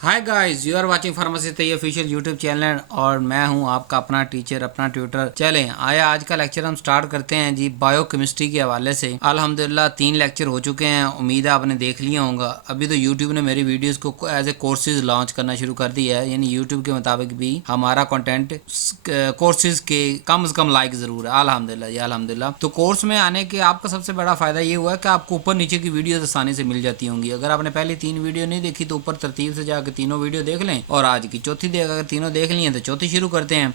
Hi guys, you are watching pharmacy Tayyab official YouTube channel और मैं हूं आपका अपना टीचर, अपना ट्यूटर। चलें आया आज का लेक्चर हम स्टार्ट करते हैं जी बायोकेमिस्ट्री के हवाले से। अल्हम्दुलिल्लाह 3 लेक्चर हो चुके हैं, उम्मीद है आपने देख लिया होगा। अभी तो यूट्यूब ने मेरी वीडियोस को एज ए कोर्सेज लॉन्च करना शुरू कर दिया है, यानी यूट्यूब के मुताबिक भी हमारा कंटेंट कोर्सेज के कम से कम लाइक ज़रूर है। अल्हम्दुलिल्लाह जी अल्हम्दुलिल्लाह। तो कोर्स में आने के आपका सबसे बड़ा फ़ायदा ये हुआ है कि आपको ऊपर नीचे की वीडियोस आसानी से मिल जाती होंगी। अगर आपने पहली 3 वीडियो नहीं देखी तो ऊपर तरतीब से जाकर तीनों वीडियो देख लें और आज की चौथी देख, अगर तीनों देख ली हैं तो चौथी शुरू करते हैं।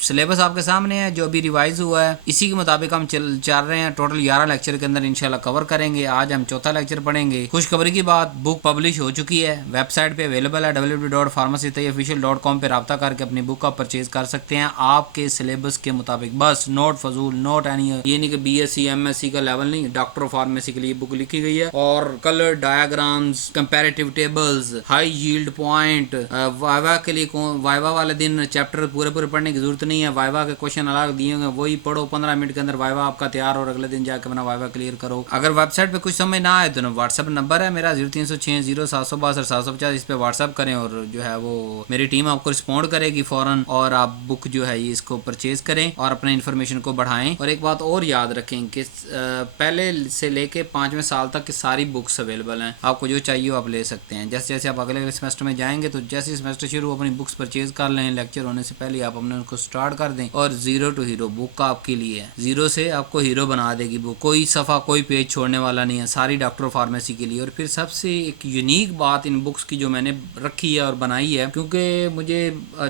सिलेबस आपके सामने है जो अभी रिवाइज हुआ है, इसी के मुताबिक हम चल रहे हैं। टोटल 11 लेक्चर के अंदर इंशाल्लाह कवर करेंगे। आज हम चौथा लेक्चर पढ़ेंगे। खुशखबरी की बात, बुक पब्लिश हो चुकी है, वेबसाइट पे अवेलेबल है www.pharmacytayyofficial.com पे रब्ता करके अपनी बुक का परचेज कर सकते हैं आपके सिलेबस के मुताबिक। बस नोट फजूल, नोट एनी, ये नहीं कि BSc MSc का लेवल नहीं, डॉक्टर ऑफ फार्मेसी के लिए बुक लिखी गई है। और colour diagrams, comparative tables, high yield point, viva के लिए वाइवा वाले दिन चैप्टर पूरे पूरे पढ़ने की जरूरत नहीं है। वाइवा के क्वेश्चन अलग दिए होंगे, वही पढ़ो, 15 मिनट के अंदर वाइवा आपका तैयार और अगले दिन जाकर अपना वाइवा क्लियर करो। अगर वेबसाइट पे कुछ समझ ना आए तो व्हाट्सएप नंबर है मेरा 03060752 इस पे व्हाट्सएप करें और जो है वो मेरी टीम आपको रिस्पॉन्ड करेगी फौरन, और आप बुक जो है ये इसको परचेज करें और अपने इन्फॉर्मेशन को बढ़ाएं। और एक बात और याद रखें कि पहले से लेके 5वें साल तक की सारी बुक्स अवेलेबल हैं, आपको जो चाहिए आप ले सकते हैं। जैसे जैसे आप अगले सेमेस्टर में जाएंगे तो जैसे सेमेस्टर शुरू अपनी बुक्स परचेज कर लें, लेक्चर होने से पहले आप अपने उनको स्टार्ट कर दें। और जीरो टू हीरो बुक का आपके लिए है, जीरो से आपको हीरो बना देगी बुक। कोई सफ़ा कोई पेज छोड़ने वाला नहीं है, सारी डॉक्टर फार्मेसी के लिए। और फिर सबसे एक यूनिक बात इन बुक्स की जो मैंने रखी है और बनाई है, क्योंकि मुझे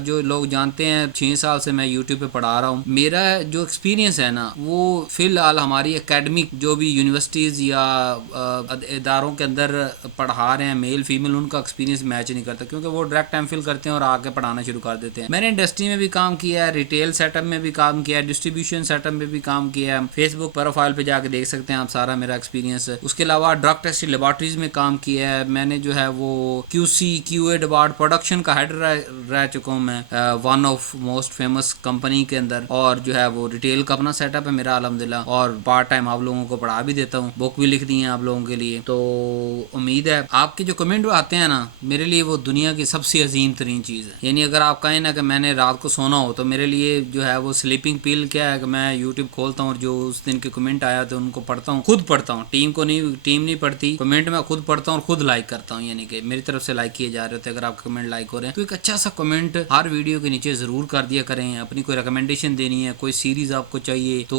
जो लोग जानते हैं 6 साल से मैं यूट्यूब पे पढ़ा रहा हूँ, मेरा जो एक्सपीरियंस है ना वो फिलहाल हमारी एकेडमिक जो भी यूनिवर्सिटीज़ या इदारों के अंदर पढ़ा रहे हैं मेल फीमेल, उनका एक्सपीरियंस मैच नहीं करता, क्योंकि वो डायरेक्ट टाइम फिल करते हैं और आके पढ़ाना शुरू कर देते हैं। मैंने इंडस्ट्री में भी काम किया है, रिटेल सेटअप में भी काम किया है, डिस्ट्रीब्यूशन सेटअप में भी काम किया है। फेसबुक प्रोफाइल पे जाके देख सकते हैं आप सारा मेरा एक्सपीरियंस। उसके अलावा ड्रग टेस्ट लेबॉर्ट्रीज में काम किया है मैंने, जो है वो QC QA डिपार्ट प्रोडक्शन का हेड रह चुका हूँ मैं one of most famous company के अंदर। और जो है वो रिटेल का अपना सेटअप है मेरा अल्हम्दुलिल्लाह, और पार्ट टाइम आप लोगों को पढ़ा भी देता हूँ, बुक भी लिख दी है आप लोगों के लिए। तो उम्मीद है आपके जो कमेंट आते हैं ना, मेरे लिए वो दुनिया की सबसे अजीम तरीन चीज़ है। यानी अगर आप कहें ना कि मैंने रात को सोना हो, तो मेरे लिए जो है वो स्लीपिंग पिल क्या है कि मैं यूट्यूब खोलता हूँ और जो उस दिन के कमेंट आया तो उनको पढ़ता हूँ, खुद पढ़ता हूँ, टीम नहीं पढ़ती कमेंट, मैं खुद पढ़ता हूँ और खुद लाइक करता हूँ। यानी कि मेरी तरफ से लाइक किए जा रहे होते हैं। अगर आपके कमेंट लाइक हो रहे हैं तो एक अच्छा सा कमेंट हर वीडियो के नीचे ज़रूर कर दिया करें। अपनी कोई रिकमेंडेशन देनी है, कोई सीरीज़ आपको चाहिए तो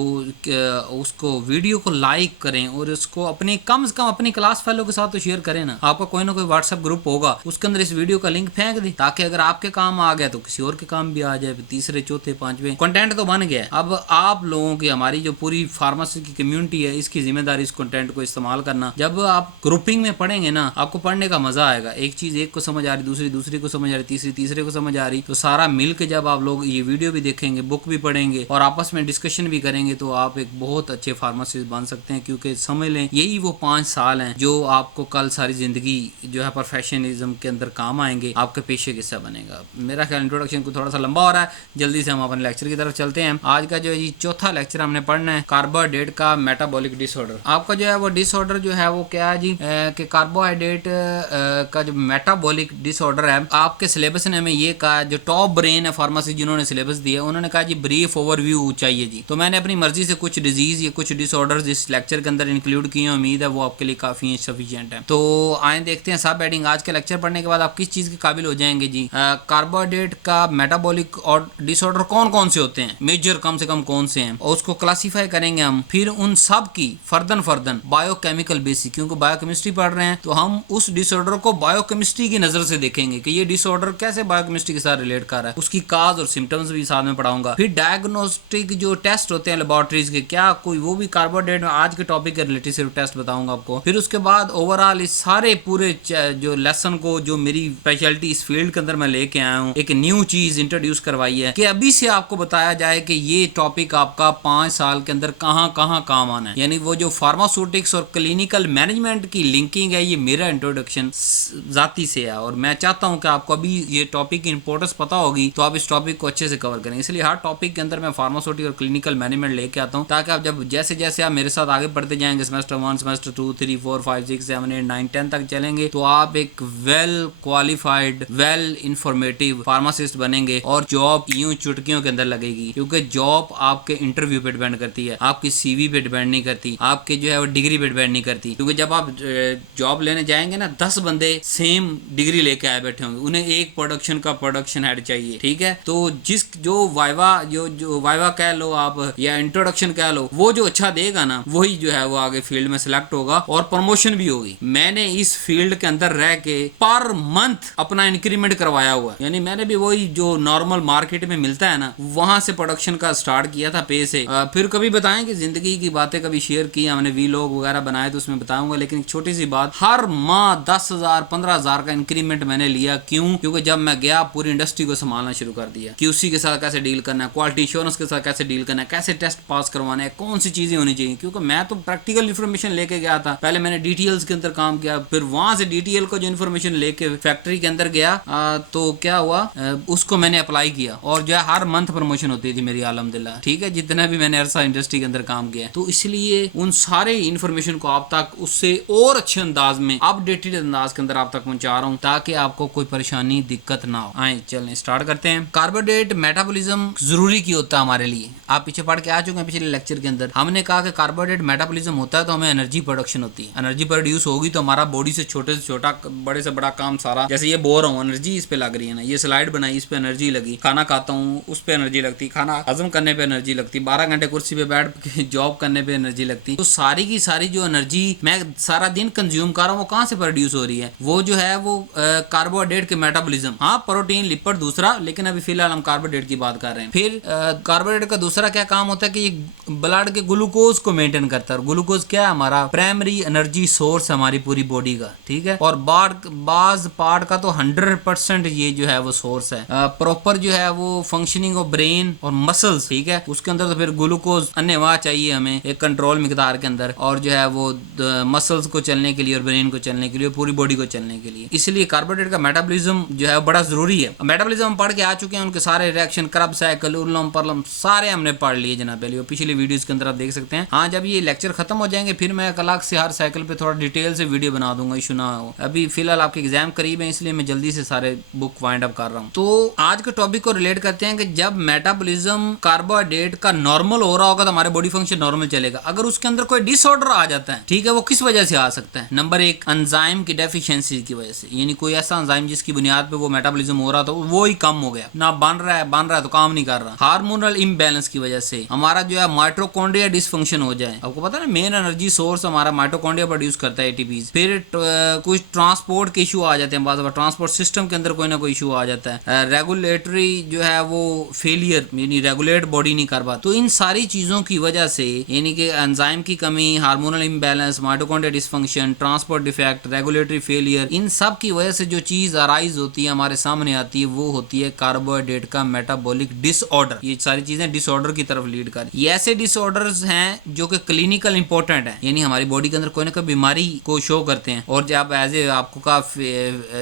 उसको वीडियो को लाइक करें और उसको अपने कम से कम अपनी क्लास फेलो के साथ तो शेयर करें ना। आपका कोई ना कोई व्हाट्सएप ग्रुप होगा, उसके अंदर इस वीडियो का लिंक फेंक दें, ताकि अगर आपके काम आ गया तो किसी और के काम भी आ जाए। तीसरे चौथे पांचवें कंटेंट तो बन गया। अब आप लोगों की, हमारी जो पूरी फार्मेसी की कम्युनिटी है, इसकी जिम्मेदारी इस कंटेंट को इस्तेमाल करना। जब आप ग्रुपिंग में पढ़ेंगे ना, आपको पढ़ने का मजा आएगा। एक चीज एक को समझ आ रही, दूसरी को समझ आ रही, तीसरे को समझ आ रही, तो सारा मिल के जब आप लोग ये वीडियो भी देखेंगे, बुक भी पढ़ेंगे और आपस में डिस्कशन भी करेंगे, तो आप एक बहुत अच्छे फार्मासिस्ट बन सकते हैं। क्योंकि समझ लें यही वो 5 साल हैं जो आपको कल सारी जिंदगी जो है प्रोफेशनलिज्म के अंदर काम आएंगे, आपके पेशे का हिस्सा बनेगा। मेरा ख्याल इंट्रोडक्शन को थोड़ा सा लंबा हो रहा है, जल्दी से हम अपने लेक्चर की तरफ चलते हैं। आज का जो ये चौथा लेक्चर हमने पढ़ना है कार्बोहाइड्रेट का मेटाबॉलिक डिसऑर्डर। आपका जो है वो डिसऑर्डर जो है वो क्या है जी, कि कार्बोहाइड्रेट का जो मेटाबॉलिक डिसऑर्डर है, आपके सिलेबस ने हमें ये कहा, जो टॉप ब्रेन है फार्मेसी जिन्होंने सिलेबस दिया, उन्होंने कहा जी ब्रीफ ओवरव्यू चाहिए जी। तो मैंने अपनी मर्जी से कुछ डिजीज या कुछ डिसऑर्डर्स इस लेक्चर के अंदर इंक्लूड किए हैं। उम्मीद है वो आपके लिए काफी सफिशिएंट है। तो आए देखते हैं सब हेडिंग। आज के लेक्चर पढ़ने के बाद आप किस चीज के काबिल हो जाएंगे जी। कार्बोहाइड्रेट का मेटाबॉलिक और डिसऑर्डर कौन कौन से होते हैं, मेजर कम से कम कौन से हैं, और उसको क्लासीफाई करेंगे हम। फिर उन सब की फर्दन बायोकेमिकल बेसिस, क्योंकि बायोकेमिस्ट्री पढ़ रहे हैं तो हम उस डिसऑर्डर को बायोकेमिस्ट्री की नजर से देखेंगे कि ये डिसऑर्डर कैसे बायोकेमिस्ट्री के साथ रिलेट कर रहा है। उसकी काज और सिम्टम्स भी साथ में पढ़ाऊंगा। फिर डायग्नोस्टिक जो टेस्ट होते हैं लेबोरेटरीज के, क्या कोई वो भी कार्बोहाइड्रेट में आज के टॉपिक के रिलेटेड सिर्फ टेस्ट बताऊंगा आपको। फिर उसके बाद ओवरऑल इस सारे पूरे जो लेसन को, जो मेरी स्पेशलिटी इस फील्ड के अंदर मैं लेके आया हूँ, एक न्यू चीज इंट्रोड्यूस करवाई है कि अभी से आपको बताया जाए कि ये टॉपिक आपका 5 साल के अंदर कहाँ कहाँ काम आना है। यानी वो जो फार्मास्यूटिक्स और क्लिनिकल मैनेजमेंट की लिंकिंग है, ये मेरा इंट्रोडक्शन जाती से है। और मैं चाहता हूँ कि आपको अभी ये टॉपिक की इंपॉर्टेंस पता होगी तो आप इस टॉपिक को अच्छे से कवर करें। इसलिए हर टॉपिक के अंदर मैं फार्मास्यूटिक और क्लिनिकल मैनेजमेंट लेके आता हूँ, ताकि आप जब जैसे जैसे आप मेरे साथ आगे बढ़ते जाएंगे, सेमेस्टर 1 सेमेस्टर 2 3 4 5 6 7 8 9 10 तक चलेंगे, तो आप एक well qualified well informative pharmacist बनेंगे और जॉब यूं चुटकियों के अंदर लगेगी, क्योंकि जॉब आपके इंटरव्यू पे डिपेंड करती है, आपकी सीवी पे डिपेंड नहीं करती, आपके जो है वो डिग्री पे डिपेंड नहीं करती। क्योंकि जब आप जॉब लेने जाएंगे ना 10 बंदे सेम डिग्री लेके आए बैठे होंगे, उन्हें एक प्रोडक्शन हेड चाहिए, ठीक है। तो जो वाइवा कह लो आप या इंट्रोडक्शन कह लो, वो जो अच्छा देगा ना वही जो है वो आगे फील्ड में सिलेक्ट होगा और प्रमोशन भी होगी। मैंने इस फील्ड के अंदर रह के पर मंथ अपना इंक्रीमेंट करवाया हुआ, यानी मैंने भी वही जो नॉर्मल मार्केट में मिलता है ना वहां से प्रोडक्शन का स्टार्ट किया था पे से। फिर कभी बताएंगे जिंदगी की बातें कभी शेयर की, हमने वीलॉग वगैरह बनाए तो उसमें बताऊंगा। लेकिन एक छोटी सी बात, हर माह 10,000 15,000 का इंक्रीमेंट मैंने लिया। क्यों? क्योंकि जब मैं गया पूरी इंडस्ट्री को संभालना शुरू कर दिया। क्यूसी के साथ कैसे डील करना है, क्वालिटी इंश्योरेंस के साथ कैसे डील करना है, कैसे टेस्ट पास करवाना है, कौन सी चीजें होनी चाहिए। क्योंकि मैं तो प्रैक्टिकल इन्फॉर्मेशन लेके गया था, पहले मैंने डीटीएल्स के अंदर काम किया, फिर वहां से डीटीएल को जो इन्फॉर्मेशन लेके फैक्ट्री के अंदर गया तो क्या हुआ, उसको मैंने अप्लाई किया और जो है हर मंथ प्रमोशन होती थी मेरी अल्हम्दुलिल्लाह, ठीक है। जितना भी मैंने अरसा इंडस्ट्री के अंदर काम किया, तो इसलिए उन सारे इन्फॉर्मेशन को आप तक उससे और अच्छे अंदाज में अपडेटेड अंदाज के अंदर आप तक पहुंचा रहा हूं, ताकि आपको कोई परेशानी दिक्कत ना हो। आए चलें स्टार्ट करते हैं। कार्बोहाइड्रेट मेटाबॉलिज्म जरूरी क्यों होता है हमारे लिए? आप पीछे पढ़ के आ चुके हैं पिछले लेक्चर के अंदर। हमने कहा कि कार्बोहाइड्रेट मेटाबॉलिज्म होता है तो हमें एनर्जी प्रोडक्शन होती है, एनर्जी प्रोड्यूस होगी तो हमारा बॉडी से छोटा बड़े से बड़ा काम सारा, जैसे ये बोल रहा हूँ एनर्जी इस पे लग रही है ना, ये स्लाइड बनाई इस पे एनर्जी लगी, खाना खाता हूँ उस पे एनर्जी लगती, खाना हजम करने पे एनर्जी लगती, 12 घंटे कुर्सी पे बैठ के जॉब करने पे एनर्जी लगती। तो सारी की सारी जो एनर्जी मैं सारा दिन कंज्यूम कर रहा हूँ वो कहाँ से प्रोड्यूस हो रही है? वो जो है वो कार्बोहाइड्रेट के मेटाबॉलिज्म, हाँ प्रोटीन लिपिड दूसरा, लेकिन अभी फिलहाल हम कार्बोहाइड्रेट की बात कर रहे हैं। फिर कार्बोहाइड्रेट का दूसरा क्या काम होता है कि ये ब्लड के ग्लूकोज को मेंटेन करता है। ग्लूकोज क्या है? हमारा प्राइमरी एनर्जी सोर्स हमारी पूरी बॉडी का, ठीक है। और बाज पार्ट का तो 100% ये जो है वो सोर्स है। प्रॉपर जो है वो फंक्शनिंग ऑफ ब्रेन और मसल्स, ठीक है, उसके अंदर तो फिर ग्लूकोज अन्यवा चाहिए हमें एक कंट्रोल मिकदार के अंदर, और जो है वो मसल्स को चलने के लिए और ब्रेन को चलने के लिए, पूरी बॉडी को चलने के लिए। इसलिए कार्बोहाइड्रेट का मेटाबॉलिज्म जो है बड़ा जरूरी है। मेटाबॉलिज्म हम पढ़ के आ चुके हैं, उनके सारे रिएक्शन, क्रब साइकिल, उर्लम परलम सारे हमने पढ़ लिए जनाब, पहले पिछली वीडियोस के अंदर आप देख सकते हैं। हाँ, जब ये लेक्चर खत्म हो जाएंगे फिर मैं एक अलग से हर साइकिल पे थोड़ा डिटेल से वीडियो बना दूंगा, इशू ना हो। अभी फिलहाल आपके एग्जाम करीब है इसलिए मैं जल्दी से सारे बुक वाइंड अप कर रहा हूँ। तो आज के टॉपिक को रिलेट करते हैं कि जब मेटाबॉलिज्म कार्बोहाइड्रेट का नॉर्मल हो रहा होगा तो हमारे बॉडी फंक्शन नॉर्मल चलेगा। अगर उसके अंदर कोई डिसऑर्डर आ जाता है, ठीक है, वो किस वजह से आ सकता है? नंबर 1, एंजाइम की डेफिशिएंसी की वजह से, यानी कोई ऐसा एंजाइम जिसकी बुनियाद पे वो मेटाबॉलिज्म हो रहा तो वो ही कम हो गया ना, बन रहा है तो काम नहीं कर रहा। हार्मोनल इम्बैलेंस की वजह से हमारा जो है माइटोकॉन्ड्रिया डिसफंक्शन हो जाए। आपको पता है ना मेन एनर्जी सोर्स हमारा माइटोकॉन्ड्रिया प्रोड्यूस करता है एटीपीज। फिर कुछ ट्रांसपोर्ट के इशू आ जाते हैं, बाद ट्रांसपोर्ट सिस्टम के अंदर कोई ना कोई इशू आ जाता है। रेगुलेटरी जो है वो फेलियर, यानी रेगुलेट बॉडी नहीं कर पाती। तो इन सारी चीजों की वजह से, यानी कि एंजाइम की कमी, hormonal imbalance, mitochondria dysfunction, transport defect, regulatory failure, इन सब की वजह से जो चीज अराइज होती है, हमारे सामने आती है, वो होती है कार्बोहाइड्रेट का मेटाबॉलिक डिसऑर्डर। ये सारी चीजें डिसऑर्डर की तरफ लीड कर, ये ऐसे डिसऑर्डर्स हैं जो कि क्लिनिकल इंपॉर्टेंट है, यानी हमारी बॉडी के अंदर कोई ना कोई बीमारी को शो करते हैं। और जब एज ए आपको का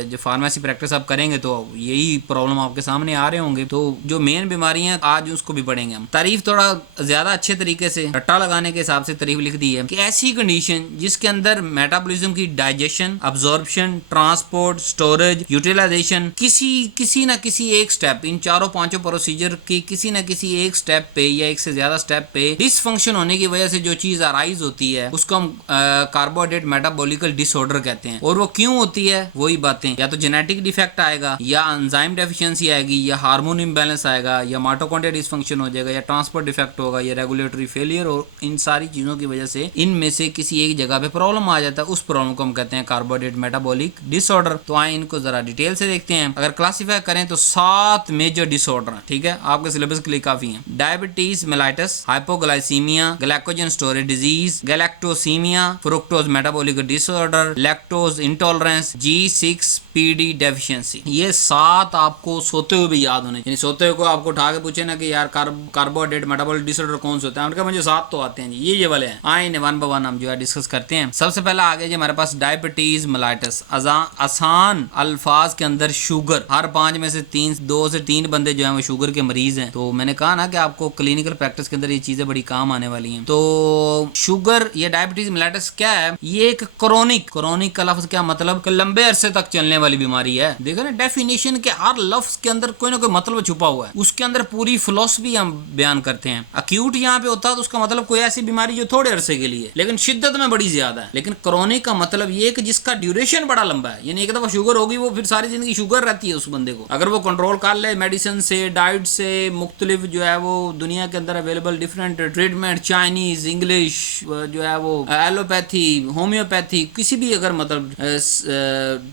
जो फार्मेसी प्रैक्टिस आप करेंगे तो यही प्रॉब्लम आपके सामने आ रहे होंगे। तो जो मेन बीमारियां आज उसको भी पढ़ेंगे हम। तारीफ थोड़ा ज्यादा अच्छे तरीके से रट्टा लगाने के हिसाब से तारीफ लिख दी है कि ऐसी कंडीशन जिसके अंदर मेटाबॉलिज्म की digestion, absorption, transport, storage, utilisation, किसी ना किसी एक स्टेप, इन चारों पांचों प्रोसीजर की किसी ना किसी एक स्टेप पे या एक से ज्यादा स्टेप पे डिसफंक्शन होने की वजह से जो चीज अराइज होती है उसको हम कार्बोहाइड्रेट मेटाबॉलिकल डिसऑर्डर कहते हैं। और वो क्यों होती है? वही बातें, या तो जेनेटिक डिफेक्ट आएगा, या एंजाइम डेफिशिएंसी आएगी, या हार्मोन इंबैलेंस आएगा, या माइटोकॉन्ड्रिया डिसफंक्शन हो जाएगा, या ट्रांसपोर्ट डिफेक्ट होगा, या रेगुलेटरी फेलियर। और इन सारी चीजों की वजह से इनमें से किसी एक जगह पे प्रॉब्लम आ जाता है, उस प्रॉब्लम को हम कहते हैं कार्बोहाइड्रेट मेटाबॉलिक डिसऑर्डर। तो आए इनको जरा डिटेल से देखते हैं। अगर क्लासिफाई करें तो 7 मेजर डिसऑर्डर है, ठीक है, आपके सिलेबस के लिए काफी है। Diabetes mellitus, hypoglycaemia, glycogen storage disease, galactosaemia, fructose metabolic disorder, lactose intolerance, G6PD deficiency. ये 7 आपको सोते हुए भी याद होने, यानी सोते हुए को आपको उठा के पूछे ना कि यार कार्बोहाइड्रेट मेटाबॉलिक डिसऑर्डर कौन से होता है, उनका मुझे 7 तो आते हैं जी, ये वाले हैं। आए इन्हें वन बाय वन हम जो है डिस्कस करते हैं। सबसे पहला आगे जी हमारे पास डायबिटीज मेलाइटस। आसान अल्फाज के अंदर शुगर, हर 5 में से 2 से 3 बंदे जो है वो शुगर के मरीज हैं। तो मैंने कहा ना कि आपको क्लिनिकल प्रैक्टिस के अंदर ये चीजें बड़ी काम आने वाली हैं। तो शुगर या डायबिटीज मेलाइटस क्या है? ये एक क्रोनिक का लफ्ज क्या मतलब कि लंबे अरसे तक चलने वाली बीमारी है। देखो ना डेफिनेशन के हर लफ्ज के अंदर कोई ना कोई मतलब छुपा हुआ है, उसके अंदर पूरी फिलोसफी हम बयान करते हैं। अक्यूट यहाँ पे होता है तो उसका मतलब कोई ऐसी बीमारी जो थोड़े अरसे के लिए, लेकिन शिद्दत में बड़ी ज्यादा है। लेकिन क्रोनिक का मतलब ये कि जिसका ड्यूरेशन बड़ा लंबा है, यानी एक दफा शुगर होगी वो फिर सारी जिंदगी शुगर रहती है उस बंदे को। अगर वो कंट्रोल कर ले मेडिसिन से, डाइट से, मुख्तलिफ जो है वो दुनिया के अंदर available different treatment, Chinese, English, जो है वो एलोपैथी, होम्योपैथी, किसी भी अगर मतलब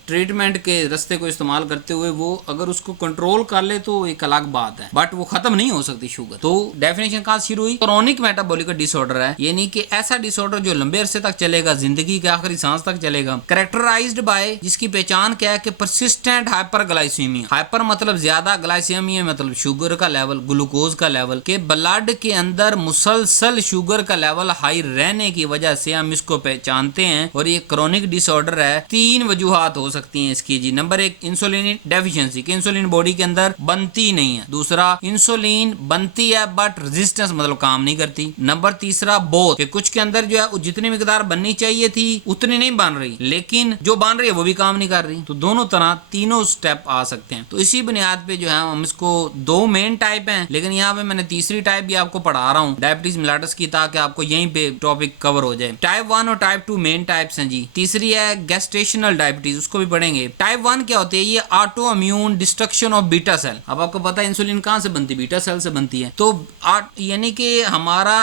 ट्रीटमेंट के रास्ते को इस्तेमाल करते हुए वो अगर उसको कंट्रोल कर ले तो एक अलग बात है, बट वो खत्म नहीं हो सकती शुगर। तो डेफिनेशन कहाँ शुरू हुई? क्रोनिक मेटाबॉलिक डिसऑर्डर है, यानी कि ऐसा डिसऑर्डर जो लंबे अरसे तक चलेगा, जिंदगी के आखिरी सांस तक चलेगा। कैरेक्टराइज्ड बाय, जिसकी पहचान क्या है कि परसिस्टेंट हाइपरग्लाइसीमिया। हाइपर मतलब ज्यादा, ग्लाइसीमिया मतलब शुगर का लेवल, ग्लूकोज का लेवल, के ब्लड के अंदर मुसलसल शुगर का लेवल हाई रहने की वजह से हम इसको पहचानते हैं। और ये क्रोनिक डिसऑर्डर है। 3 वजूहात हो सकती हैं इसकी जी। नंबर 1 इंसुलिन डेफिशिएंसी, कि इंसुलिन बॉडी के अंदर बनती नहीं है। दूसरा इंसुलिन बनती है बट रेजिस्टेंस मतलब काम नहीं करती। नंबर तीसरा बोथ, कि कुछ के अंदर जो है जितनी मिकदार बननी चाहिए थी उतनी नहीं बन रही, लेकिन जो बन रही है वो भी काम नहीं कर रही। तो दोनों तरह तीनों स्टेप आ सकते हैं। तो इसी बुनियाद पे जो है हम इसको 2 मेन टाइप हैं, लेकिन यहाँ पे मैंने तीसरी टाइप भी आपको पढ़ा रहा हूँ डायबिटीज मिलाटस की, ताकि आपको यहीं पे टॉपिक कवर हो जाए। टाइप 1 और टाइप 2 मेन टाइप्स हैं जी। तीसरी है गेस्टेशनल डायबिटीज, उसको भी पढ़ेंगे। टाइप 1 क्या होती है? ये autoimmune destruction of beta cell. अब आपको पता है इंसुलिन कहां से बनती है? बीटा सेल से बनती है। तो यानी कि हमारा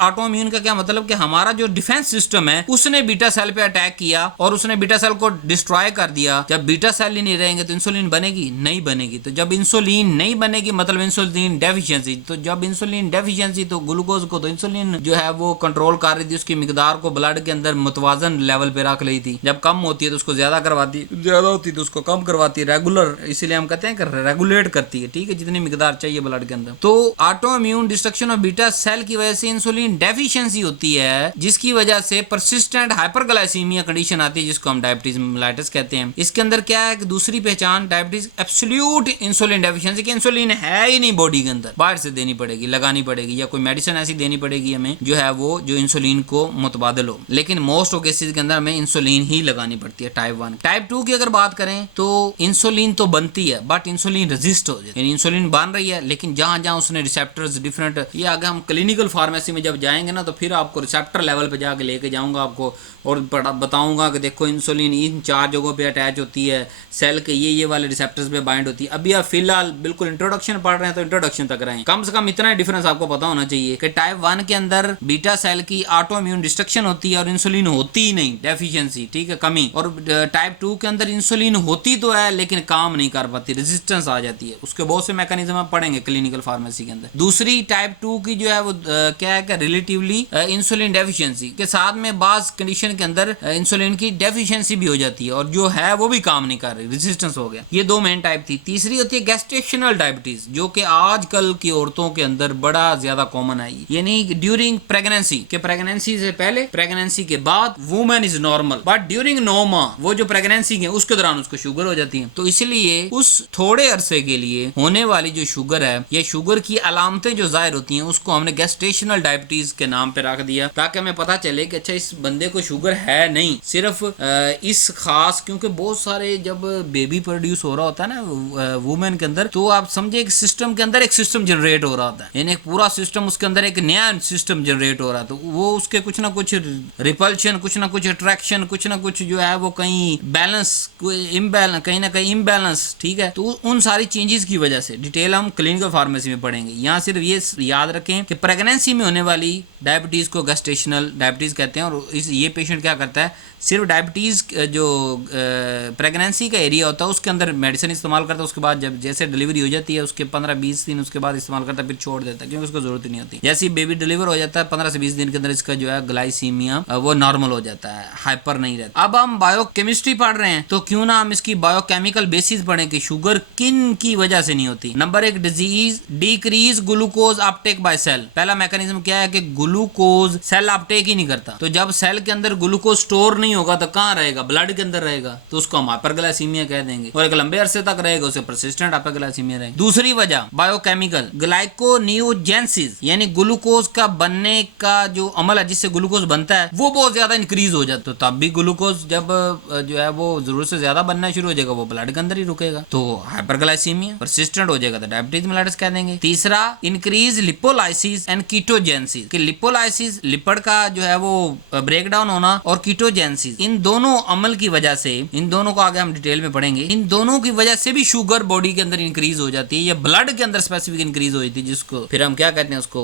ऑटो इम्यून का क्या मतलब? कि हमारा जो डिफेंस सिस्टम है उसने बीटा सेल पे अटैक किया और उसने बीटा सेल को डिस्ट्रॉय कर दिया। जब बीटा सेल ही नहीं रहेंगे तो इंसुलिन बनेगी? नहीं बनेगी। तो जब इंसुलिन नहीं बनेगी मतलब इंसुलिन डेफिशिएंसी। तो जब इंसुलिन डेफिशिएंसी, तो ग्लूकोज को तो इंसुलिन जो है वो कंट्रोल कर रही थी, उसकी मिकदार को ब्लड के अंदर मुतवाजन लेवल पे रख रही थी। जब कम होती है तो उसको ज्यादा करवाती, ज्यादा होती है तो उसको कम करवाती है। रेगुलर, इसीलिए हम कहते हैं कि रेगुलेट करती है, ठीक है, जितनी मिकदार चाहिए ब्लड के अंदर। तो autoimmune destruction of beta cell की वजह से इंसुलिन डेफिशिएंसी होती है, जिसकी वजह से परसिस्टेंट हाइपरग्लाइसीमिया कंडीशन आती है, जिसको हम डायबिटीज मेलाइटस कहते हैं। इसके अंदर क्या है कि दूसरी पहचान डायबिटीज एब्सोल्यूट इंसुलिन डेफिशिएंसी, कि इंसुलिन है ही नहीं बॉडी के अंदर, बाहर से देनी पड़ेगी, लगानी पड़ेगी, या कोई मेडिसिन ऐसी देनी पड़ेगी हमें जो है वो जो इंसुलिन को मुतबादल हो। लेकिन मोस्ट ऑफ केसेस के अंदर हमें इंसुलिन ही लगानी पड़ती है टाइप 1। टाइप 2 की अगर बात करें तो इंसुलिन तो बनती है बट इंसुलिन रेजिस्ट हो जाती है, यानी इंसुलिन बन रही है लेकिन जहां जहां उसने रिसेप्टर्स डिफरेंट, ये आगे हम क्लिनिकल फार्मेसी में जब जाएंगे ना तो फिर आपको रिसेप्टर लेवल पे जाके लेके जाऊंगा आपको और बताऊंगा कि देखो इंसुलिन इन 4 जगहों पे अटैच होती है, सेल के ये वाले रिसेप्टर्स पे बाइंड होती है। अभी आप फिलहाल बिल्कुल इंट्रोडक्शन पढ़ रहे हैं तो इंट्रोडक्शन तक रहें, कम से कम इतना डिफरेंस आपको पता होना चाहिए कि टाइप 1 के अंदर बीटा सेल की ऑटो इम्यून डिस्ट्रक्शन होती है और इंसुलिन होती ही नहीं, डेफिशिएंसी, ठीक है, कमी। और टाइप 2 के अंदर इंसुलिन होती तो है लेकिन काम नहीं कर पाती, रेजिस्टेंस आ जाती है। उसके बहुत से मैकेनिज्म आप पढ़ेंगे क्लिनिकल फार्मेसी के अंदर। दूसरी टाइप 2 की जो है वो क्या है कि रिलेटिवली इंसुलिन डेफिशिएंसी के साथ में बाज कंडीशन के अंदर इंसुलिन की डेफिशिएंसी भी हो जाती है और जो है वो भी काम नहीं कर रही, रेजिस्टेंस हो गया। ये 2 मेन टाइप थी। तीसरी होती है गेस्टेशनल डायबिटीज, जो कि आजकल की औरतों के अंदर बड़ा ज्यादा कॉमन है, यानी ड्यूरिंग प्रेगनेंसी, के प्रेगनेंसी से पहले, प्रेगनेंसी के बाद women is normal, but during 9 माह वो जो प्रेगनेंसी है उसके दौरान उसको शुगर हो जाती है। तो इसलिए उस थोड़े अरसे के लिए होने वाली जो शुगर है, ये शुगर की अलामतें जो जाहिर होती हैं उसको हमने गेस्टेशनल डायबिटीज के नाम पे रख दिया, ताकि हमें पता चले कि अच्छा इस बंदे को शुगर है नहीं, सिर्फ इस खास, क्योंकि बहुत सारे जब बेबी प्रोड्यूस हो रहा होता है ना वुमेन के अंदर, तो आप समझे एक सिस्टम के अंदर एक सिस्टम जनरेट हो रहा होता है, यानी एक पूरा सिस्टम, उसके अंदर एक नया सिस्टम जनरेट हो रहा है। तो वो उसके कुछ ना कुछ रिपल्शन, कुछ ना कुछ अट्रैक्शन, कुछ ना कुछ जो है वो कहीं बैलेंस, इम्बैलेंस, कहीं ना कहीं इम्बैलेंस, ठीक है। तो उन सारी चेंजेस की वजह से डिटेल हम क्लिनिकल फार्मेसी में पढ़ेंगे। यहाँ सिर्फ ये याद रखें कि प्रेगनेंसी में होने वाली डायबिटीज को गेस्टेशनल डायबिटीज कहते हैं। और ये पेशेंट क्या करता है, सिर्फ डायबिटीज जो प्रेगनेंसी का एरिया होता है उसके अंदर मेडिसिन इस्तेमाल करता है, उसके बाद जब जैसे डिलीवरी हो जाती है उसके 15-20 दिन उसके बाद इस्तेमाल करता है, फिर छोड़ देता है क्योंकि उसको जरूरत ही नहीं होती। जैसे ही बेबी डिलीवर हो जाता है 15 से 20 दिन के अंदर इसका जो है ग्लाइसीमिया वो नॉर्मल हो जाता है, हाइपर नहीं रहता। अब हम बायोकेमिस्ट्री पढ़ रहे हैं तो क्यों ना हम इसकी बायोकेमिकल बेसिस पढ़ें कि शुगर किन की वजह से नहीं होती। Number 1 disease decrease glucose uptake by cell. पहला मैकेनिज्म क्या है कि ग्लूकोज सेल अपटेक ही नहीं करता, तो जब सेल के अंदर ग्लूकोज स्टोर नहीं नहीं होगा तो कहाँ रहेगा, ब्लड के अंदर रहेगा, तो उसको हम हाइपरग्लाइसीमिया कह देंगे, और एक लंबे अरसे तक रहेगा उसे परसिस्टेंट हाइपरग्लाइसीमिया रहेगा। दूसरी वजह बायोकेमिकल ग्लाइकोनियोजेंसिस, यानी ग्लूकोज का बनने का जो अमल है जिससे ग्लूकोज बनता है वो बहुत ज्यादा इंक्रीज हो जाता है, तो तब भी ग्लूकोज जब जो है वो जरूरत से ज्यादा बनना शुरू हो जाएगा वो ब्लड के अंदर ही रुकेगा, तो हाइपरग्लाइसीमिया परसिस्टेंट हो जाएगा तो डायबिटीज मेलाइटिस कह देंगे। तीसरा इंक्रीज लिपोलाइसिस एंड कीटोजेंसिस, कि लिपोलाइसिस लिपिड का जो है वो ब्रेक डाउन होना और कीटोजेंसिस, इन दोनों अमल की वजह से, इन दोनों को आगे हम डिटेल में पढ़ेंगे, इन दोनों की वजह से भी शुगर बॉडी के अंदर इंक्रीज हो जाती है, या ब्लड के अंदर स्पेसिफिक इंक्रीज हो जाती है, जिसको फिर हम क्या कहते हैं उसको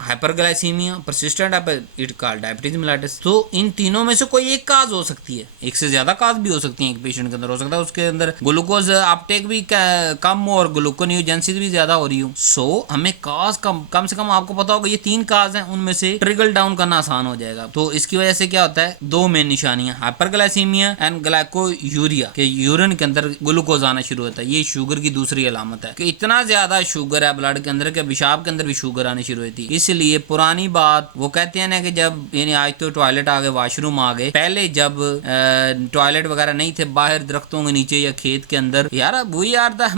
hyperglycaemia persistent it called diabetes mellitus. तो इन तीनों में से कोई एक काज हो सकती है, एक से ज्यादा काज भी हो सकती है एक पेशेंट के अंदर, हो सकता है उसके अंदर ग्लूकोज अपटेक भी कम हो और ग्लूकोनियोजेंसिस भी ज्यादा हो रही हो। सो हमें काज कम से कम आपको पता होगा ये 3 काज हैं, उनमें से ट्रिकल डाउन करना आसान हो जाएगा। तो इसकी वजह से क्या होता है, 2 मेन निशानियां, हाइपरग्लाइसीमिया एंड ग्लाइकोयूरिया, के यूरिन के अंदर ग्लूकोज आना शुरू होता है, ये शुगर की दूसरी अलामत है कि इतना ज्यादा शुगर है ब्लड के अंदर के पेशाब के अंदर भी शुगर आनी शुरू होती है। इसलिए पुरानी बात वो कहते हैं ना कि जब यानी आज तो टॉयलेट आ गए, वॉशरूम आ गए, पहले जब टॉयलेट वगैरह नहीं थे बाहर दरख्तों के नीचे या खेत के अंदर, यार we are the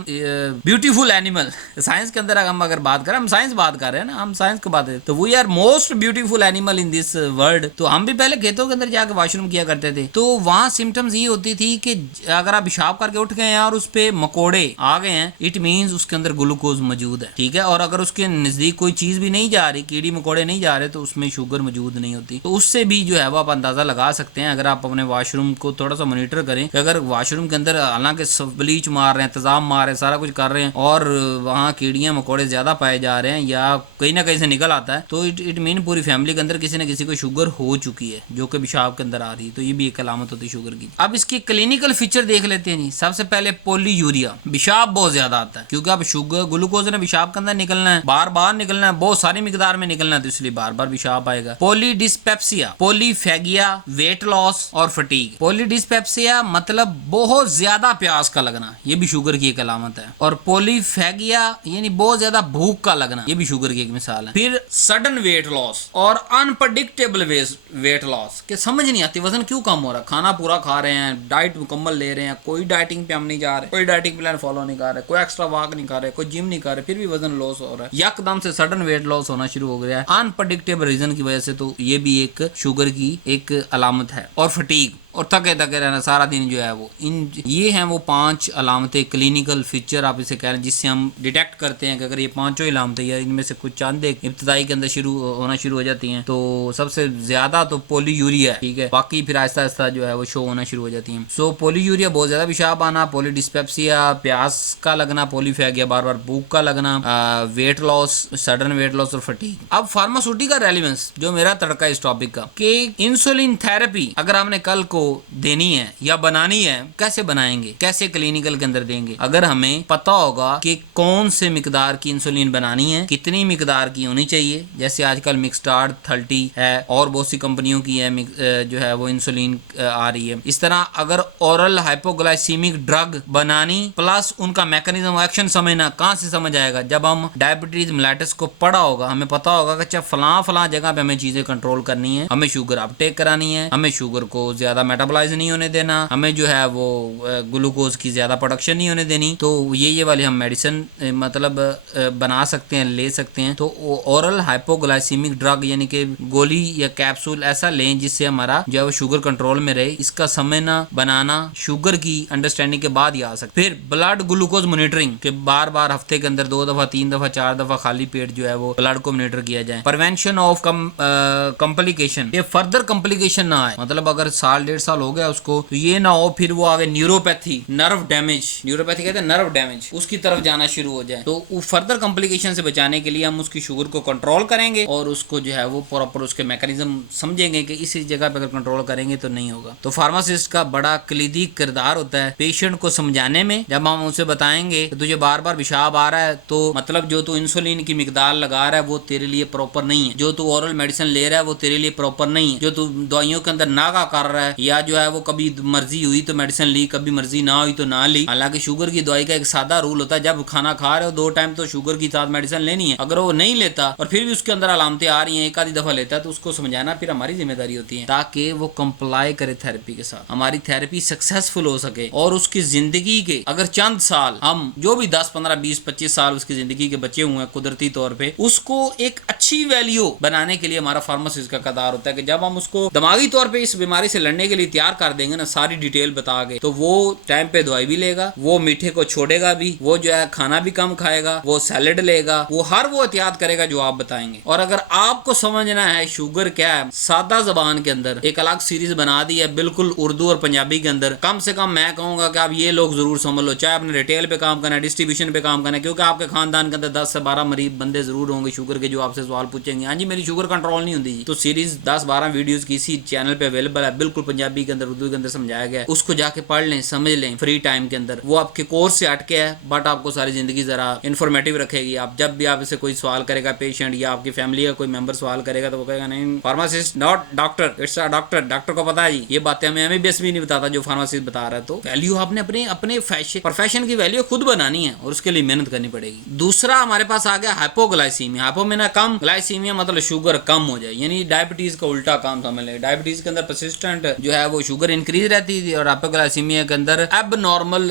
beautiful animal, science के अंदर हम अगर बात करें, हम साइंस बात कर रहे हैं ना, हम साइंस की बात है, तो we are most beautiful animal in this world. तो हम भी पहले खेतों के अंदर जाकर वॉशरूम किया करते थे, तो वहां सिम्टम्स ये होती थी कि अगर आप पेशाब करके उठ गए हैं और उस पे मकोड़े आ गए हैं, इट मीन्स उसके अंदर ग्लूकोज मौजूद है, ठीक है, और अगर उसके नजदीक कोई चीज भी नहीं जा रही, कीड़ी मकोड़े नहीं जा रहे, तो उसमें शुगर मौजूद नहीं होती। तो उससे भी जो है वो आप अंदाजा लगा सकते हैं अगर आप अपने वॉशरूम को थोड़ा सा मॉनिटर करें कि अगर वॉशरूम के अंदर हालांकि ब्लीच मार रहे हैं, तेजाब मार रहे हैं, सारा कुछ कर रहे हैं, और वहाँ कीड़ियां मकोड़े ज्यादा पाए जा रहे हैं या कहीं ना कहीं से निकल आता है, तो इट मीन पूरी फैमिली के अंदर किसी न किसी को शुगर हो चुकी है जो कि पेशाब के अंदर आ रही है। तो ये भी एक अलामत होती है शुगर की। अब इसके क्लिनिकल फीचर देख लेते हैं जी। सबसे पहले पोलीयूरिया, पेशाब बहुत ज्यादा आता है क्योंकि अब शुगर ग्लूकोज ने पेशाब के अंदर निकलना है, बार बार निकलना है, बहुत सारी मिकदार में निकलना है, तो इसलिए बार बार पेशाब आएगा। पॉलीडिस्पेप्सिया, पॉलीफेगिया, वेट लॉस और फटीग। पॉलीडिस्पेप्सिया मतलब बहुत ज्यादा प्यास का लगना, ये भी शुगर की एक अलामत है, और पॉलीफेगिया यानी बहुत ज्यादा भूख का लगना, ये भी शुगर की एक मिसाल है। फिर सडन वेट लॉस और अनप्रडिक्टेबल वेट लॉस, के समझ नहीं आती वजन क्यों कम हो रहा, खाना पूरा खा रहे हैं, डाइट मुकम्मल ले रहे हैं, कोई डाइटिंग पे हम नहीं जा रहे, कोई डाइटिंग प्लान फॉलो नहीं कर रहे, कोई एक्स्ट्रा वॉक नहीं कर रहे, कोई जिम नहीं कर रहे, फिर भी वजन लॉस हो रहा है, यकदम से सडन वेट लॉस होना शुरू हो गया है अनप्रडिक्टेबल रीजन की वजह से, तो ये भी एक शुगर की एक अलामत है। और फटीग और थके थके रहना सारा दिन जो है वो, ये हैं वो 5 अलामतें, क्लिनिकल फीचर आप इसे कह रहे हैं, जिससे हम डिटेक्ट करते हैं कि अगर ये 5 अलामतें या इनमें से कुछ चंद एक इब्तदाई के अंदर होना शुरू हो जाती हैं, तो सबसे ज्यादा तो पोलीयूरिया है, ठीक है, बाकी फिर आहिस्ता आहिस्ता जो है वो शो होना शुरू हो जाती हैं। सो पोलीयूरिया बहुत ज्यादा पेशाब आना, पॉलीडिस्पेप्सिया प्यास का लगना, पॉलीफेगिया बार बार भूख का लगना, weight loss, sudden weight loss और फटीग। अब फार्मास्यूटिकल रेलेवेंस जो मेरा तड़का इस टॉपिक का, कि इंसुलिन थेरेपी अगर हमने कल को देनी है या बनानी है, कैसे बनाएंगे, कैसे क्लिनिकल के अंदर देंगे। अगर हमें पता होगा कि कौन से मिकदार की इंसुलिन बनानी है, कितनी मिकदार की होनी चाहिए, जैसे आजकल मिक्सटार्ड 30 है और बहुत सी कंपनियों की है जो है वो इंसुलिन आ रही है, इस तरह अगर ओरल हाइपोग्लाइसीमिक ड्रग बनानी प्लस उनका मैकेनिज्म एक्शन समझना, कहां से समझ आएगा, जब हम डायबिटीज मेलाइटिस को पढ़ा होगा, हमें पता होगा कि अच्छा फलां जगह पे हमें चीजें कंट्रोल करनी है, हमें शुगर अपटेक करानी है, हमें शुगर को ज्यादा मेटाबोलाइज नहीं होने देना, हमें जो है वो ग्लूकोज की ज्यादा प्रोडक्शन नहीं होने देनी, तो ये वाली हम मेडिसिन मतलब बना सकते हैं, ले सकते हैं। तो ओरल हाइपोग्लाइसीमिक ड्रग यानी कि गोली या कैप्सूल ऐसा लें जिससे हमारा जो है वो शुगर कंट्रोल में रहे, इसका समझना बनाना शुगर की अंडरस्टैंडिंग के बाद ही आ सकते। फिर ब्लड ग्लूकोज मॉनिटरिंग के बार बार हफ्ते के अंदर 2 दफा 3 दफा 4 दफा खाली पेट जो है वो ब्लड को मॉनिटर किया जाए। प्रिवेंशन ऑफ कॉम्प्लिकेशन, ये फर्दर कॉम्प्लिकेशन ना आए, मतलब अगर साल 1.5 साल हो गया उसको, तो ये ना हो फिर वो आगे न्यूरोपैथी, नर्व डैमेज, न्यूरोपैथी कहते हैं नर्व डैमेज, उसकी तरफ जाना शुरू हो जाए। तो फर्दर कॉम्प्लिकेशन से बचाने के लिए हम उसकी शुगर को कंट्रोल करेंगे और उसको जो है वो प्रॉपर उसके मैकेनिज्म समझेंगे कि इस जगह पे अगर कंट्रोल करेंगे तो नहीं होगा। तो फार्मासिस्ट का बड़ा कलीदी किरदार होता है पेशेंट को समझाने में। जब हम उसे बताएंगे कि तुझे बार बार पेशाब आ रहा है, तो मतलब जो तू इंसुलिन की मिकदार लगा रहा है वो तेरे लिए प्रॉपर नहीं है, जो तू ओरल मेडिसिन ले रहा है वो तेरे लिए प्रॉपर नहीं है, जो तू दवाइयों के अंदर नागा कर रहा है या जो है वो कभी मर्जी हुई तो मेडिसिन ली, कभी मर्जी ना हुई तो ना ली। हालांकि शुगर की दवाई का एक सादा रूल होता है, जब खाना खा रहे हो 2 टाइम तो शुगर की साथ मेडिसिन लेनी है। अगर वो नहीं लेता और फिर भी उसके अंदर अलामतें आ रही हैं, एक आधी दफा लेता है, तो उसको समझाना फिर हमारी जिम्मेदारी होती है ताकि वो कंप्लाई करे थेरेपी के साथ, हमारी थेरेपी सक्सेसफुल हो सके और उसकी जिंदगी के अगर चंद साल, हम जो भी 10 15 20 25 साल उसकी जिंदगी के बचे हुए हैं कुदरती तौर पे, उसको एक अच्छी वैल्यू बनाने के लिए हमारा फार्मासिस्ट का किरदार होता है कि जब हम उसको दिमागी तौर पे इस बीमारी से लड़ने के लिए तैयार कर देंगे ना, सारी डिटेल बता के, तो वो टाइम पे दवाई भी लेगा, वो मीठे को छोड़ेगा भी, वो जो है खाना भी कम खाएगा, वो सैलेड लेगा, वो हर वो एहतियात करेगा जो आप बताएंगे। और अगर आपको समझना है शुगर क्या है, सादा जबान के अंदर एक अलग सीरीज बना दी है, बिल्कुल उर्दू और पंजाबी के अंदर। कम से कम मैं कहूंगा कि आप ये लोग जरूर समझ लो, चाहे आपने रिटेल पे काम करना है, डिस्ट्रीब्यूशन पे काम करना है, क्योंकि आपके खानदान के अंदर 10 से 12 मरीज बंदे जरूर होंगे शुगर के जो आपसे सवाल पूछेंगे, हाँ जी मेरी शुगर कंट्रोल नहीं होती जी। तो सीरीज 10-12 वीडियोस किसी चैनल पे अवेलेबल है, बिल्कुल पंजाबी के अंदर उर्दू के अंदर समझाया गया है, उसको जाके पढ़ लें, समझ लें फ्री टाइम के अंदर। वो आपके कोर्स से हटके है बट आपको सारी जिंदगी जरा इन्फॉर्मेटिव रखेगी। आप जब भी आप इसे कोई सवाल करेगा, पेशेंट या आपकी फैमिली का कोई मेंबर सवाल करेगा, तो वो कहेगा नहीं pharmacist not doctor, it's a doctor, doctor को पता है जी। ये बातें हमें एमबीबीएस भी नहीं बताता जो फार्मासिस्ट बता रहा है। तो वैल्यू आपने अपने अपने प्रोफेशन की वैल्यू खुद बनानी है और उसके लिए मेहनत करनी पड़ेगी। दूसरा हमारे पास आ गया हाइपोग्लाइसीमिया। हाइपोमेना कम, ग्लाइसीमिया मतलब शुगर कम हो जाए, यानी डायबिटीज का उल्टा काम समझ ले। डायबिटीज के अंदर परसिस्टेंट जो है वो शुगर इंक्रीज रहती थी और हाइपोग्लाइसीमिया के अंदर अब नॉर्मल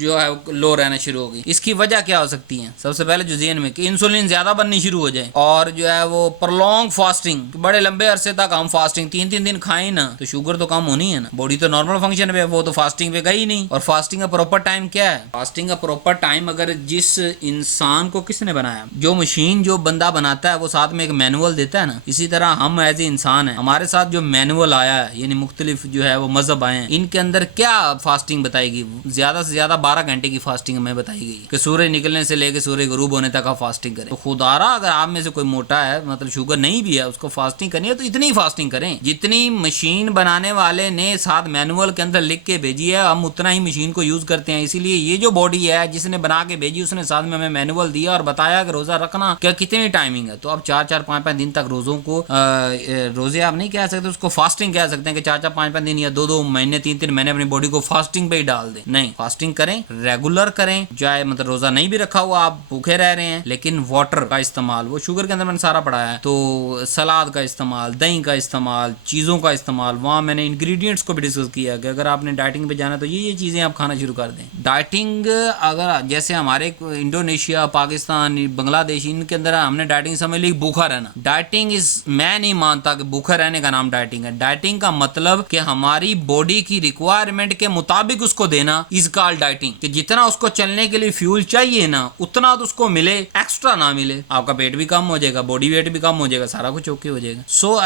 जो है लो रहना शुरू होगी। इसकी वजह क्या हो सकती है? सबसे पहले जो जेन में कि इंसुलिन ज्यादा बननी शुरू हो जाए और जो है वो प्रोलॉन्ग फास्टिंग, बड़े लंबे अरसे तक हम फास्टिंग 3-3 दिन खाएं ना तो शुगर तो कम होनी है ना। बॉडी तो नॉर्मल फंक्शन पे, वो तो फास्टिंग पे गई नहीं। और फास्टिंग का प्रॉपर टाइम क्या है? फास्टिंग का प्रॉपर टाइम अगर जिस इंसान को किसने बनाया, जो मशीन जो बंदा बनाता है वो साथ में एक मैनुअल देता है ना, इसी तरह हम एज ए इंसान है, हमारे साथ जो मैनुअल आया है, यानी मुख्तलिफ जो है वो मजहब आए हैं, इनके अंदर क्या फास्टिंग बताएगी? ज्यादा से ज्यादा 12 घंटे की फास्टिंग हमें बताई गई कि सूरज निकलने से लेकर सूरज गुरूब होने तक आप फास्टिंग करें। तो खुदारा अगर आप में से कोई मोटा है, मतलब शुगर नहीं भी है, उसको फास्टिंग करनी है तो इतनी फास्टिंग करें जितनी मशीन बनाने वाले ने साथ मैनुअल के अंदर लिख के भेजी है, हम उतना ही मशीन को यूज करते हैं। इसीलिए ये जो बॉडी है जिसने बना के भेजी, उसने साथ में हमें मैनुअल दिया और बताया कि रोजा रखना क्या कितनी टाइमिंग है। तो अब 4-4, 5-5 दिन तक रोजों को रोजे आप नहीं कह सकते, उसको फास्टिंग कह सकते हैं कि 4-4, 5-5 दिन या 2-2 महीने, 3-3 महीने अपनी बॉडी को फास्टिंग पे ही डाल दें। नहीं, फास्टिंग करें, रेगुलर करें, चाहे मतलब रोजा नहीं भी रखा हुआ आप भूखे रह रहे हैं, लेकिन वाटर का इस्तेमाल, वो शुगर के अंदर मैंने सारा पढ़ाया है, तो सलाद का इस्तेमाल, दही का इस्तेमाल, चीजों का इस्तेमाल, वहां मैंने इंग्रेडिएंट्स को भी डिस्कस किया कि अगर आपने डाइटिंग पे जाना तो ये चीजें आप खाना शुरू कर दें। डाइटिंग अगर जैसे हमारे इंडोनेशिया, पाकिस्तान, बांग्लादेश, इनके अंदर हमने डाइटिंग समझ ली भूखा रहना। डाइटिंग इज, मैं नहीं मानता कि भूखा रहने का नाम डाइटिंग है। डाइटिंग का मतलब कि हमारी बॉडी की रिक्वायरमेंट के मुताबिक उसको देना इज कॉल्ड डाइटिंग। कि जितना उसको चलने के लिए फ्यूल चाहिए ना उतना तो उसको मिले, एक्स्ट्रा ना मिले। आपका पेट भी कम हो जाएगा, बॉडी वेट भी कम हो जाएगा, सारा कुछ ओके हो जाएगा। सो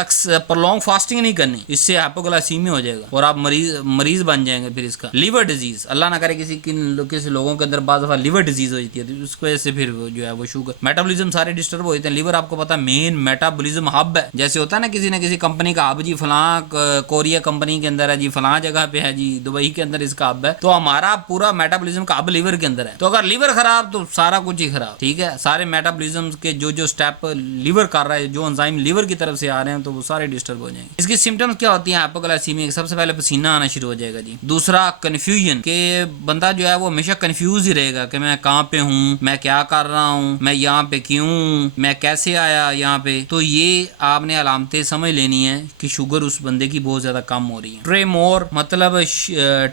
प्रोलॉन्ग फास्टिंग नहीं करनी, इससे हाइपोग्लाइसीमिया हो जाएगा और आप मरीज बन जाएंगे। फिर इसका लिवर डिजीज, अल्लाह ना करे किसी लोगों के अंदर बाज़ दफा लिवर डिजीज हो जाती है, तो उसकी वजह से फिर जो है वो शुगर, मेटाबॉलिज्म सारे डिस्टर्ब हो जाते हैं। लिवर आपको पता है मेन मेटाबॉलिज्म हब है। जैसे होता है ना किसी कंपनी का हब, जी फलां कोरिया कंपनी के अंदर है जी, फलां जगह पे है जी, दुबई के अंदर इसका हब है, तो हमारा पूरा मेटाबॉलिज्म का हब लिवर के अंदर है। तो अगर लिवर खराब तो सारा कुछ ही खराब, ठीक है। सारे मेटाबॉलिज्म के जो स्टेप लिवर कर रहा है, जो एंजाइम लिवर की तरफ से आ रहे हैं, तो वो सारे डिस्टर्ब हो जाएंगे। इसकी सिम्टम्स क्या होती है हाइपोग्लाइसीमिया? सबसे पहले पसीना आना शुरू हो जाएगा जी। दूसरा कंफ्यूजन, के बंदा जो है वो हमेशा कंफ्यूज ही रहेगा कि मैं कहाँ पे हूँ, मैं क्या कर रहा हूँ, मैं यहाँ पे क्यों, मैं कैसे आया यहाँ पे। तो ये आपने अलामतें समझ लेनी है कि शुगर उस बंदे की बहुत ज्यादा कम हो रही है। ट्रेमोर मतलब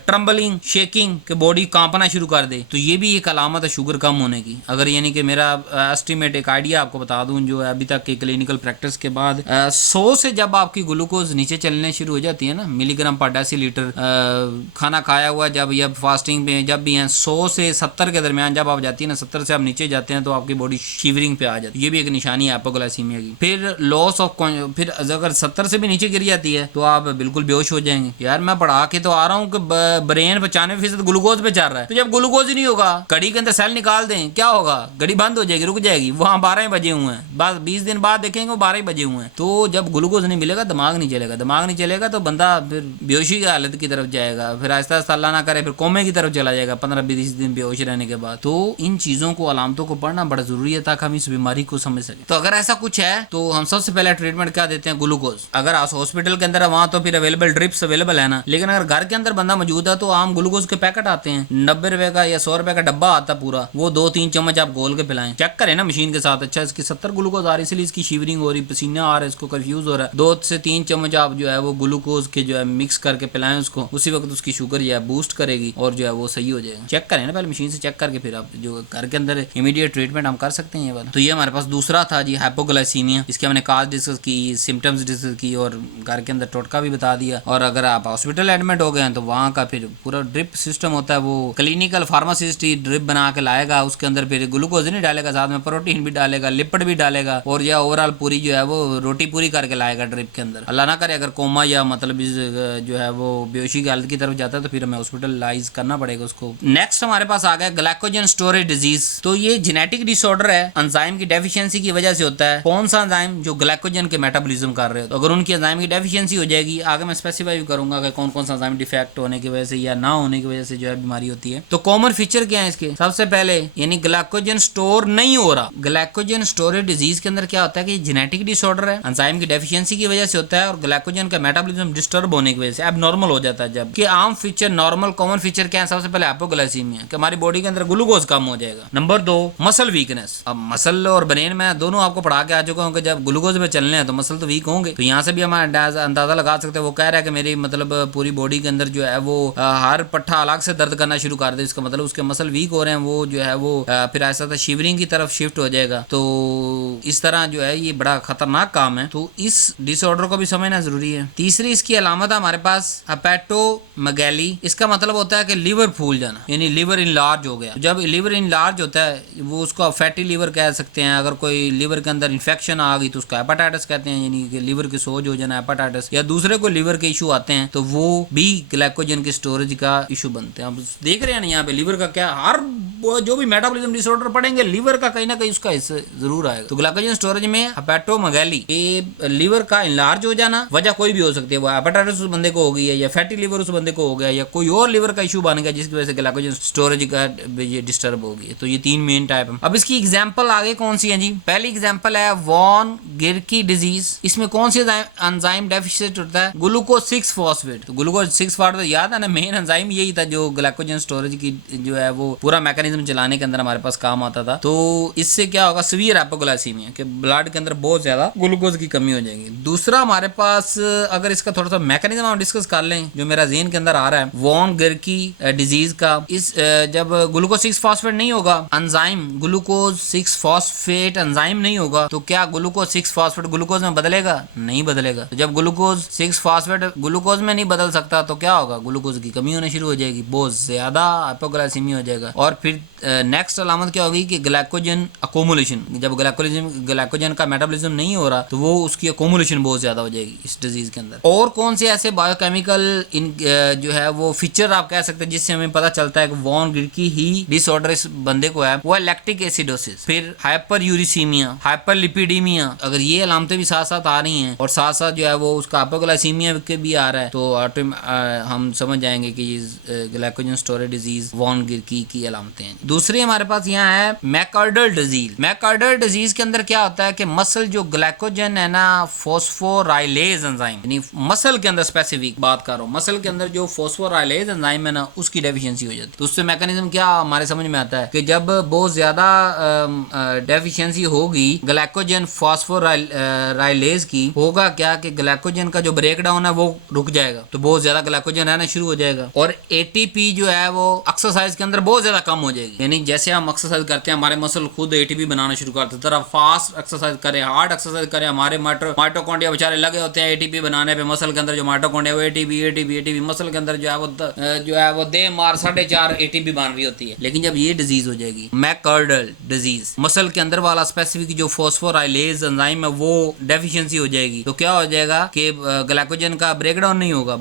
ट्रम्बलिंग, शेकिंग, के बॉडी कांपना शुरू कर दे, तो ये भी एक अलामत है शुगर कम होने की। अगर यानी कि मेरा एस्टिमेट, एक आइडिया आपको बता दूं, जो अभी तक के क्लिनिकल प्रैक्टिस के बाद 100 से जब आपकी ग्लूकोज नीचे चलने शुरू हो जाती है ना, मिलीग्राम पर डेसीलीटर, खाना खाया हुआ जब या फास्टिंग पे जब भी है, 100 से 70 के दरमियान जब आप जाती है ना, 70 से आप नीचे जाते हैं तो आपकी बॉडी शिवरिंग पे आ जाती है। ये भी एक निशानी है हाइपोग्लाइसीमिया की। फिर लॉस ऑफ, फिर अगर 70 से भी नीचे गिर जाती है तो आप बिल्कुल बेहोश हो जाएंगे। यार मैं पढ़ा के तो आ रहा हूँ कि ब्रेन 95% ग्लूकोज पे चल रहा है, तो जब ग्लूकोज ही नहीं होगा, घड़ी के अंदर सेल निकाल दें, क्या होगा? घड़ी बंद हो जाएगी, रुक जाएगी। वहाँ 12 बजे हुए हैं, बस 20 दिन बाद देखेंगे वो 12 बजे हुए हैं। तो जब ग्लूकोज नहीं मिलेगा, दिमाग नहीं चलेगा, दिमाग नहीं चलेगा तो बंदा फिर बेहोशी की हालत की तरफ जाएगा, फिर आहिस्ता आहिस्ता अल्लाह ना करे फिर कोमे की तरफ चला जाएगा 15-20 दिन बेहोश रहने के बाद। तो इन चीजों को, अलामतों को पढ़ना बड़ा जरूरी है ताकि हम इस बीमारी को समझ सके। तो अगर ऐसा कुछ है तो हम सबसे पहले ट्रीटमेंट क्या देते हैं? ग्लूकोज। अगर आप हॉस्पिटल के अंदर है वहां तो फिर अवेलेबल आजकल ड्रिप्स अवेलेबल है ना, लेकिन अगर घर के अंदर बंदा मौजूद है तो आम ग्लूकोज के पैकेट आते हैं, 90 रुपए का या 100 रुपए का डब्बा आता पूरा, वो 2-3 चम्मच आप घोल के पिलाएं, चेक करें ना मशीन के साथ। अच्छा इसकी 70 ग्लूकोज आ रही है इसलिए इसकी शिवरिंग हो रही, पसीना आ रहा है, इसको कंफ्यूज हो रहा है। 2 से 3 चम्मच आप जो है वो ग्लूकोज के जो है मिक्स करके पिलाएं उसको, उसी वक्त उसकी शुगर जो है बूस्ट करेगी और जो है वो सही हो जाएगा। चेक करें ना पहले मशीन से चेक करके, फिर आप जो घर के अंदर इमीडिएट ट्रीटमेंट हम कर सकते हैं ये वाला। तो ये हमारे पास दूसरा था जी हाइपोग्लाइसीमिया, इसके हमने काज डिस्कस की, सिम्टम्स डिस्कस की और घर के अंदर टोटका भी बता दिया। और अगर आप हॉस्पिटल एडमिट हो गए हैं तो वहाँ का फिर पूरा ड्रिप सिस्टम होता है, वो क्लिनिकल फार्मासिस्ट ही ड्रिप बना के लाएगा, उसके अंदर फिर ग्लूकोज नहीं डालेगा, साथ में प्रोटीन भी डालेगा, लिपिड भी डालेगा और या ओवरऑल पूरी जो है वो रोटी पूरी करके लाएगा ड्रिप के अंदर। अल्लाह ना करे अगर कोमा या मतलब जो है वो बेहोशी की हालत की तरफ जाता है तो फिर हमें हॉस्पिटलाइज करना पड़ेगा उसको। नेक्स्ट हमारे पास आ गया ग्लाइकोजन स्टोरेज डिजीज। तो ये जेनेटिक डिसऑर्डर है, एंजाइम की डेफिशिएंसी की वजह से होता है। कौन सा एंजाइम? जो ग्लाइकोजन के मेटाबॉलिज्म कर रहे हो, तो अगर उनकी एंजाइम की डेफिशिएंसी हो जाएगी, आगे मैं स्पेसिफाई भी करूंगा कि कौन कौन सा एंजाइम डिफेक्ट होने की वजह से या ना होने की वजह से जो है बीमारी होती है। तो कॉमन फीचर क्या है इसके? सबसे पहले यानी ग्लाइकोजन स्टोर नहीं हो रहा। ग्लाइकोजन स्टोरेज डिजीज के अंदर क्या होता है कि जेनेटिक डिसऑर्डर है, एंजाइम की डेफिशिएंसी की वजह से होता है और ग्लाइकोजन का मेटाबॉलिज्म डिस्टर्ब होने की वजह से एबनॉर्मल हो जाता है। जबकि आम फीचर नॉर्मल कॉमन फीचर क्या है? सबसे पहले हाइपोग्लाइसीमिया कि हमारी बॉडी के अंदर ग्लूकोज कम हो जाएगा। Number 2 muscle weakness. अब मसल और ब्रेन में दोनों आपको पढ़ा के आ चुका हूँ कि जब ग्लूकोज पे चलने हैं तो मसल तो वीक होंगे। तो यहाँ से भी हम अंदाजा लगा सकते हैं। वो कह रहा है कि मेरी मतलब पूरी बॉडी के अंदर जो है वो हर पट्टा अलग से दर्द करना शुरू कर दे, इसका मतलब उसके मसल वीक हो रहे हैं, वो जो है वो फिर ऐसा शिवरिंग की तरफ शिफ्ट हो जाएगा। तो इस तरह जो है ये बड़ा खतरनाक काम है, तो इस डिसऑर्डर को भी समझना जरूरी है। तीसरी इसकी अलामत है हमारे पास हेपेटोमेगाली। इसका मतलब होता है कि लिवर फूल जाना, यानी लिवर इनलार्ज हो गया। जब लिवर इनलार्ज होता है वो उसको फैटी लिवर कह सकते हैं। अगर कोई लिवर के अंदर इन्फेक्शन आ गई तो उसका हेपेटाइटिस कहते हैं, यानी कि लिवर की सोज हो जाना हेपेटाइटिस। या दूसरे को लिवर के इशू आते हैं तो वो भी ग्लाइकोजन के स्टोरेज का इशू बनते हैं। आप देख रहे हैं ना यहाँ पे लिवर का क्या, हर जो भी मेटाबॉलिज्म डिसऑर्डर पड़ेंगे लिवर का कहीं ना कहीं उसका हिस्सा जरूर आएगा। तो ग्लाइकोजन स्टोरेज में हेपेटोमेगाली, ये लिवर का इनलार्ज हो जाना, वजह कोई भी हो सकती है, वो हेपेटाइटिस उस बंदे को हो गई है या फैटी लिवर उस बंदे को हो गया या कोई और लिवर का इशू बन गया जिसकी वजह से ग्लाइकोजन स्टोरेज का डिस्टर्ब हो गई। तो ये 3 मेन टाइप है। अब इसकी एग्जांपल आगे कौन सी है जी? पहली एग्जांपल है वॉन गिरकी डिजीज। इसमें कौन सी एंजाइम डेफिशिएंट होता है? Glucose 6 phosphate. तो ग्लूकोज 6 फॉस्फेट याद है ना, मेन एंजाइम यही था जो ग्लाइकोजन स्टोरेज की जो है वो पूरा मैकेनिज्म चलाने के अंदर हमारे पास काम आता था। तो इससे क्या होगा? सीवियर हाइपोग्लाइसीमिया के ब्लड के अंदर बहुत ज्यादा ग्लूकोज की कमी हो जाएगी। दूसरा हमारे पास अगर इसका थोड़ा सा मैकेनिज्म हम डिस्कस कर लें जो मेरा ज़हन के अंदर आ रहा है, वॉन गिरकी डिजीज का, इस जब ग्लूकोज 6 फॉस्फेट नहीं होगा, एंजाइम ग्लूकोज 6 फॉस्फेट एंजाइम नहीं होगा, तो क्या ग्लूकोज 6 फॉस्फेट ग्लूकोज में बदलेगा? नहीं बदलेगा। तो जब ग्लूकोज 6 फॉस्फेट ग्लूकोज में नहीं बदल सकता तो क्या होगा? ग्लूकोज की कमी होनी शुरू हो जाएगी, बहुत ज्यादा हाइपोग्लाइसीमिया हो जाएगा। और फिर नेक्स्ट अलामत क्या होगी कि ग्लाइकोजन अकोमुलेशन। जब ग्लाइकोजन का मेटाबॉलिज्म नहीं हो रहा तो वो उसकी अकोमुलेशन बहुत ज्यादा हो जाएगी इस डिजीज के अंदर। और कौन से ऐसे बायोकेमिकल जो है वो फीचर आप कह सकते हैं जिससे हमें पता चलता है कि वॉन गिरकी ही डिसऑर्डर इस बंदे को है? वो है लैक्टिक एसिडोसिस, फिर हाइपर यूरिसीमिया, हाइपर लिपिडीमिया। अगर ये अलामतें भी साथ साथ आ रही हैं और साथ साथ जो है वो उसका हाइपोग्लाइसीमिया के भी आ रहा है तो हम समझ जाएंगे कि ये ग्लाइकोजन स्टोरेज डिजीज वॉन गिरकी की अलामतें हैं। दूसरी हमारे पास यहाँ है मैकआर्डर डिजीज। मैकआर्डर डिजीज के अंदर क्या होता है कि मसल जो ग्लाइकोजन है ना, फॉस्फोराइलेज एंजाइम, यानी मसल के अंदर स्पेसिफिक बात कर रहा हूँ, मसल के अंदर जो फॉस्फोराइलेज एंजाइम है ना उसकी डेफिशिएंसी हो जाती है। तो उससे मैकेनिज्म क्या हमारे समझ में आता है कि जब बहुत ज्यादा डेफिशिएंसी होगी ग्लाइकोजन फॉस्फोराइलेज की, होगा क्या कि ग्लाइकोजन का जो ब्रेक डाउन है वो रुक जाएगा, तो बहुत ज्यादा ग्लाइकोजन रहना शुरू हो जाएगा और एटीपी जो है वो एक्सरसाइज के अंदर बहुत ज्यादा कम हो जाएगी। यानी जैसे हम एक्सरसाइज करते हैं हमारे मसल खुद एटीपी बनाना शुरू करते हैं, तरह फास्ट एक्सरसाइज करें, हार्ड एक्सरसाइज करें, हमारे माइटोकॉन्ड्रिया बेचारे लगे होते हैं एटीपी बनाने पे। मसल के अंदर जो माइटोकॉन्ड्रिया वो एटीपी मसल के अंदर जो है वो दे मार 4.5 एटीपी बन रही होती है। लेकिन जब ये डिजीज हो जाएगी मैकआर्डर डिजीज, मसल के अंदर वाला स्पेसिफिक जो फॉस्फोराइलेज एंजाइम है वो डेफिशिएंसी हो जाएगी, तो क्या हो जाएगा कि ग्लाइकोजन का ब्रेकडाउन नहीं होगा।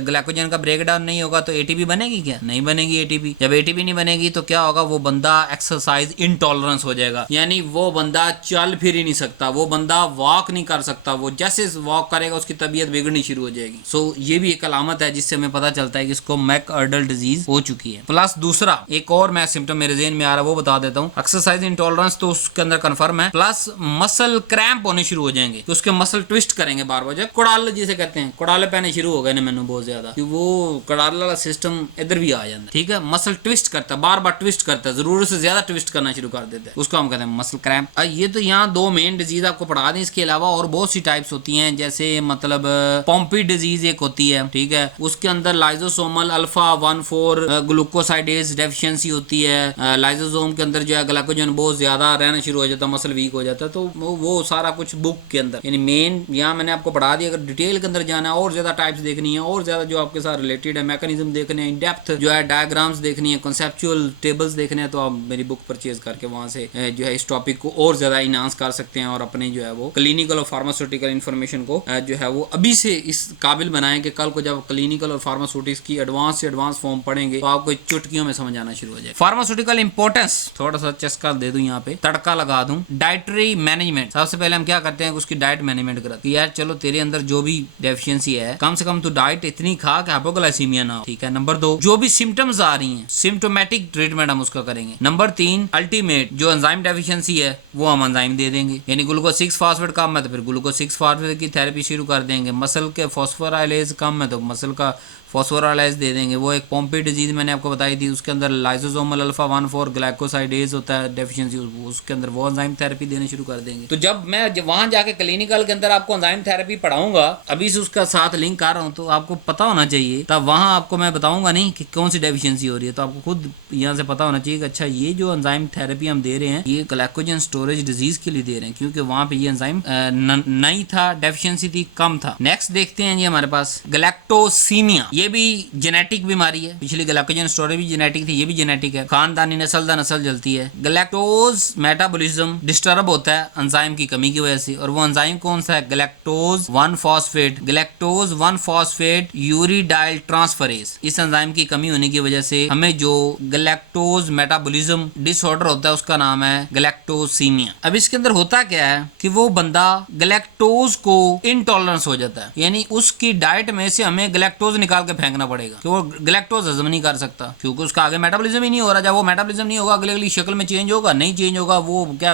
ग्लाइकोजन का ब्रेकडाउन नहीं होगा तो एटीपी बनेगी क्या? नहीं बनेगी एटीपी। जब एटीपी नहीं बनेगी तो क्या होगा? वो बंदा एक्सरसाइज इंटॉलरेंस हो जाएगा, यानी वो बंदा चल फिर ही नहीं सकता, वो बंदा वॉक नहीं कर सकता, वो जैसे वॉक करेगा उसकी तबीयत बिगड़नी शुरू हो जाएगी। सो ये भी एक अलामत है जिससे हमें पता चलता है कि इसको मैकआर्डर डिजीज हो चुकी है। प्लस दूसरा एक और मैं सिम्टम मेरे ज़हन में आ रहा है वो बता देता हूँ। एक्सरसाइज इंटॉलरेंस तो उसके अंदर कंफर्म है, प्लस मसल क्रैम्प होने शुरू हो जाएंगे, तो उसके मसल ट्विस्ट करेंगे बार बार, जब कुड़ाल जिसे कहते हैं कड़ाले पैने शुरू हो गए ने मैंने बहुत ज्यादा कि वो कड़ाले वाला सिस्टम इधर भी आ जाता है, ठीक है। मसल ट्विस्ट करता है, बार बार ट्विस्ट करता है, जरूरत से ज्यादा ट्विस्ट करना शुरू कर देता है, उसको हम कहते हैं मसल क्रैम्प। ये तो यहाँ 2 मेन डिजीज आपको पढ़ा दें, इसके अलावा और बहुत सी टाइप्स होती हैं, जैसे मतलब पॉम्पी डिजीज एक होती है, ठीक है, उसके अंदर लाइजोसोमल अल्फा 1,4 ग्लूकोसाइडेज डेफिशिएंसी होती है। लाइजोसोम के अंदर जो है ग्लाइकोजन बहुत ज्यादा रहना शुरू हो जाता है, मसल वीक हो जाता है, तो वो सारा कुछ बुक के अंदर यानी मेन यहाँ मैंने आपको पढ़ा दिया। अगर डिटेल के अंदर जाना है और ज्यादा टाइप्स देखनी है और ज्यादा जो आपके साथ रिलेटेड है मैकेनिज्म देखने हैं, इन डेप्थ जो है डायग्राम्स देखनी है, कॉन्सेप्चुअल टेबल्स देखने हैं, तो आप मेरी बुक परचेज करके वहां से जो है इस टॉपिक को और ज्यादा इनहांस कर सकते हैं और अपने जो है वो क्लिनिकल और फार्मास्यूटिकल इन्फॉर्मेशन को जो है वो अभी से इस काबिल बनाएं कि कल को जब क्लिनिकल और फार्मास्यूटिक्स की एडवांस से एडवांस फॉर्म पढ़ेंगे तो आपको चुटकियों में समझ आना शुरू हो जाए। फार्मास्यूटिकल इंपोर्टेंस थोड़ा सा चस्का दे दूं, यहाँ पे तड़का लगा दूं। डाइटरी मैनेजमेंट, सबसे पहले हम क्या करते हैं उसकी डाइट मैनेजमेंट कराते हैं। यार चलो तेरे अंदर जो भी डेफिशिएंसी है कम से कम तू डाइट इतनी खा कि हाइपोग्लाइसीमिया ना हो, ठीक है। नंबर 2 जो भी सिम्टम्स आ रही हैं सिम्टोमेटिक ट्रीटमेंट हम उसका करेंगे। नंबर 3 अल्टीमेट जो एंजाइम डेफिशिएंसी है वो हम एंजाइम दे देंगे, यानी ग्लूकोज 6 फास्फेट कम है तो फिर ग्लूकोज 6 फास्फेट की थेरेपी शुरू कर देंगे। मसल के फॉस्फोराइलेज कम है तो मसल का फॉस्फोराइलेज दे देंगे। वो एक पॉम्पी डिजीज मैंने आपको बताई थी, उसके अंदर लाइसोसोमल अल्फा 1,4 ग्लाइकोसाइडेज होता है डेफिशिएंसी, उसके अंदर वो एंजाइम थेरेपी देने शुरू कर देंगे। तो जब मैं वहां जाके क्लिनिकल के अंदर आपको एंजाइम थेरेपी पढ़ाऊंगा, अभी से उसका साथ लिंक कर रहा हूँ, तो आपको पता होना चाहिए, तब वहां आपको मैं बताऊंगा नहीं कि कौन सी डेफिशिएंसी हो रही है, तो आपको खुद यहाँ से पता होना चाहिए कि अच्छा ये जो एंजाइम थेरेपी हम दे रहे हैं ये ग्लाइकोजन स्टोरेज डिजीज के लिए दे रहे हैं, क्योंकि वहां पे ये एंजाइम नहीं था, डेफिशिएंसी थी, कम था। नेक्स्ट देखते हैं जी हमारे पास गैलेक्टोसीमिया, ये भी जेनेटिक बीमारी है। पिछली ग्लाइकोजन स्टोरेज भी जेनेटिक थी, ये भी जेनेटिक है, खानदानी नस्ल दर नस्ल जलती है। गैलेक्टोज मेटाबॉलिज्म डिस्टर्ब होता है एंजाइम की कमी की वजह से, और वो एंजाइम कौन सा है? Galactose 1 phosphate, galactose 1 phosphate uridyl transferase. इस एंजाइम की कमी होने की वजह से हमें जो गैलेक्टोज मेटाबॉलिज्म डिसऑर्डर होता है उसका नाम है गैलेक्टोसीमिया। अब इसके अंदर होता क्या है कि वो बंदा गैलेक्टोज को इनटॉलरेंस हो जाता है, यानी उसकी डाइट में से हमें गैलेक्टोज निकाल के फेंकना पड़ेगा कि वो गैलेक्टोज हजम नहीं कर सकता, क्योंकि उसका आगे मेटाबॉलिज्म ही नहीं हो रहा। जब वो मेटाबॉलिज्म नहीं होगा अगली शक्ल में चेंज होगा नहीं चेंज होगा, वो क्या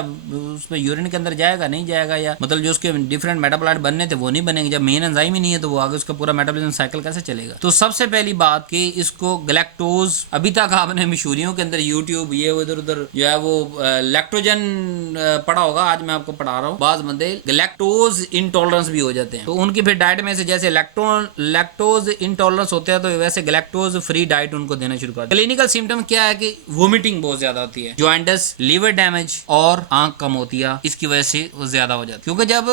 उसमें यूरिन के अंदर जाएगा नहीं जाएगा, या मतलब जो उसके डिफरेंट मेटाबोलाइट बनने थे वो नहीं बनेंगे। जब मेन एंजाइम ही नहीं है तो वो आगे उसका पूरा मेटाबॉलिज्म साइकिल कैसे चलेगा? तो सबसे पहली बात कि इसको गैलेक्टोज, अभी तक आपने मशहूरियों के अंदर यूट्यूब ये इधर उधर जो है वो लैक्टोजन पढ़ा होगा, आज मैं आपको पढ़ा रहा हूँ। बाज बंदे गैलेक्टोज इंटॉलरेंस भी हो जाते हैं, तो उनकी फिर डाइट में से जैसे लैक्टोज इंटॉलरेंस होते हैं तो वैसे गैलेक्टोज फ्री डाइट उनको देना शुरू कर। क्लिनिकल सिम्टम क्या है कि वोमिटिंग बहुत ज्यादा होती है, जॉइंटस, लीवर डैमेज और आंख कम होती है, इसकी वजह से वो ज्यादा हो जाती है। क्योंकि जब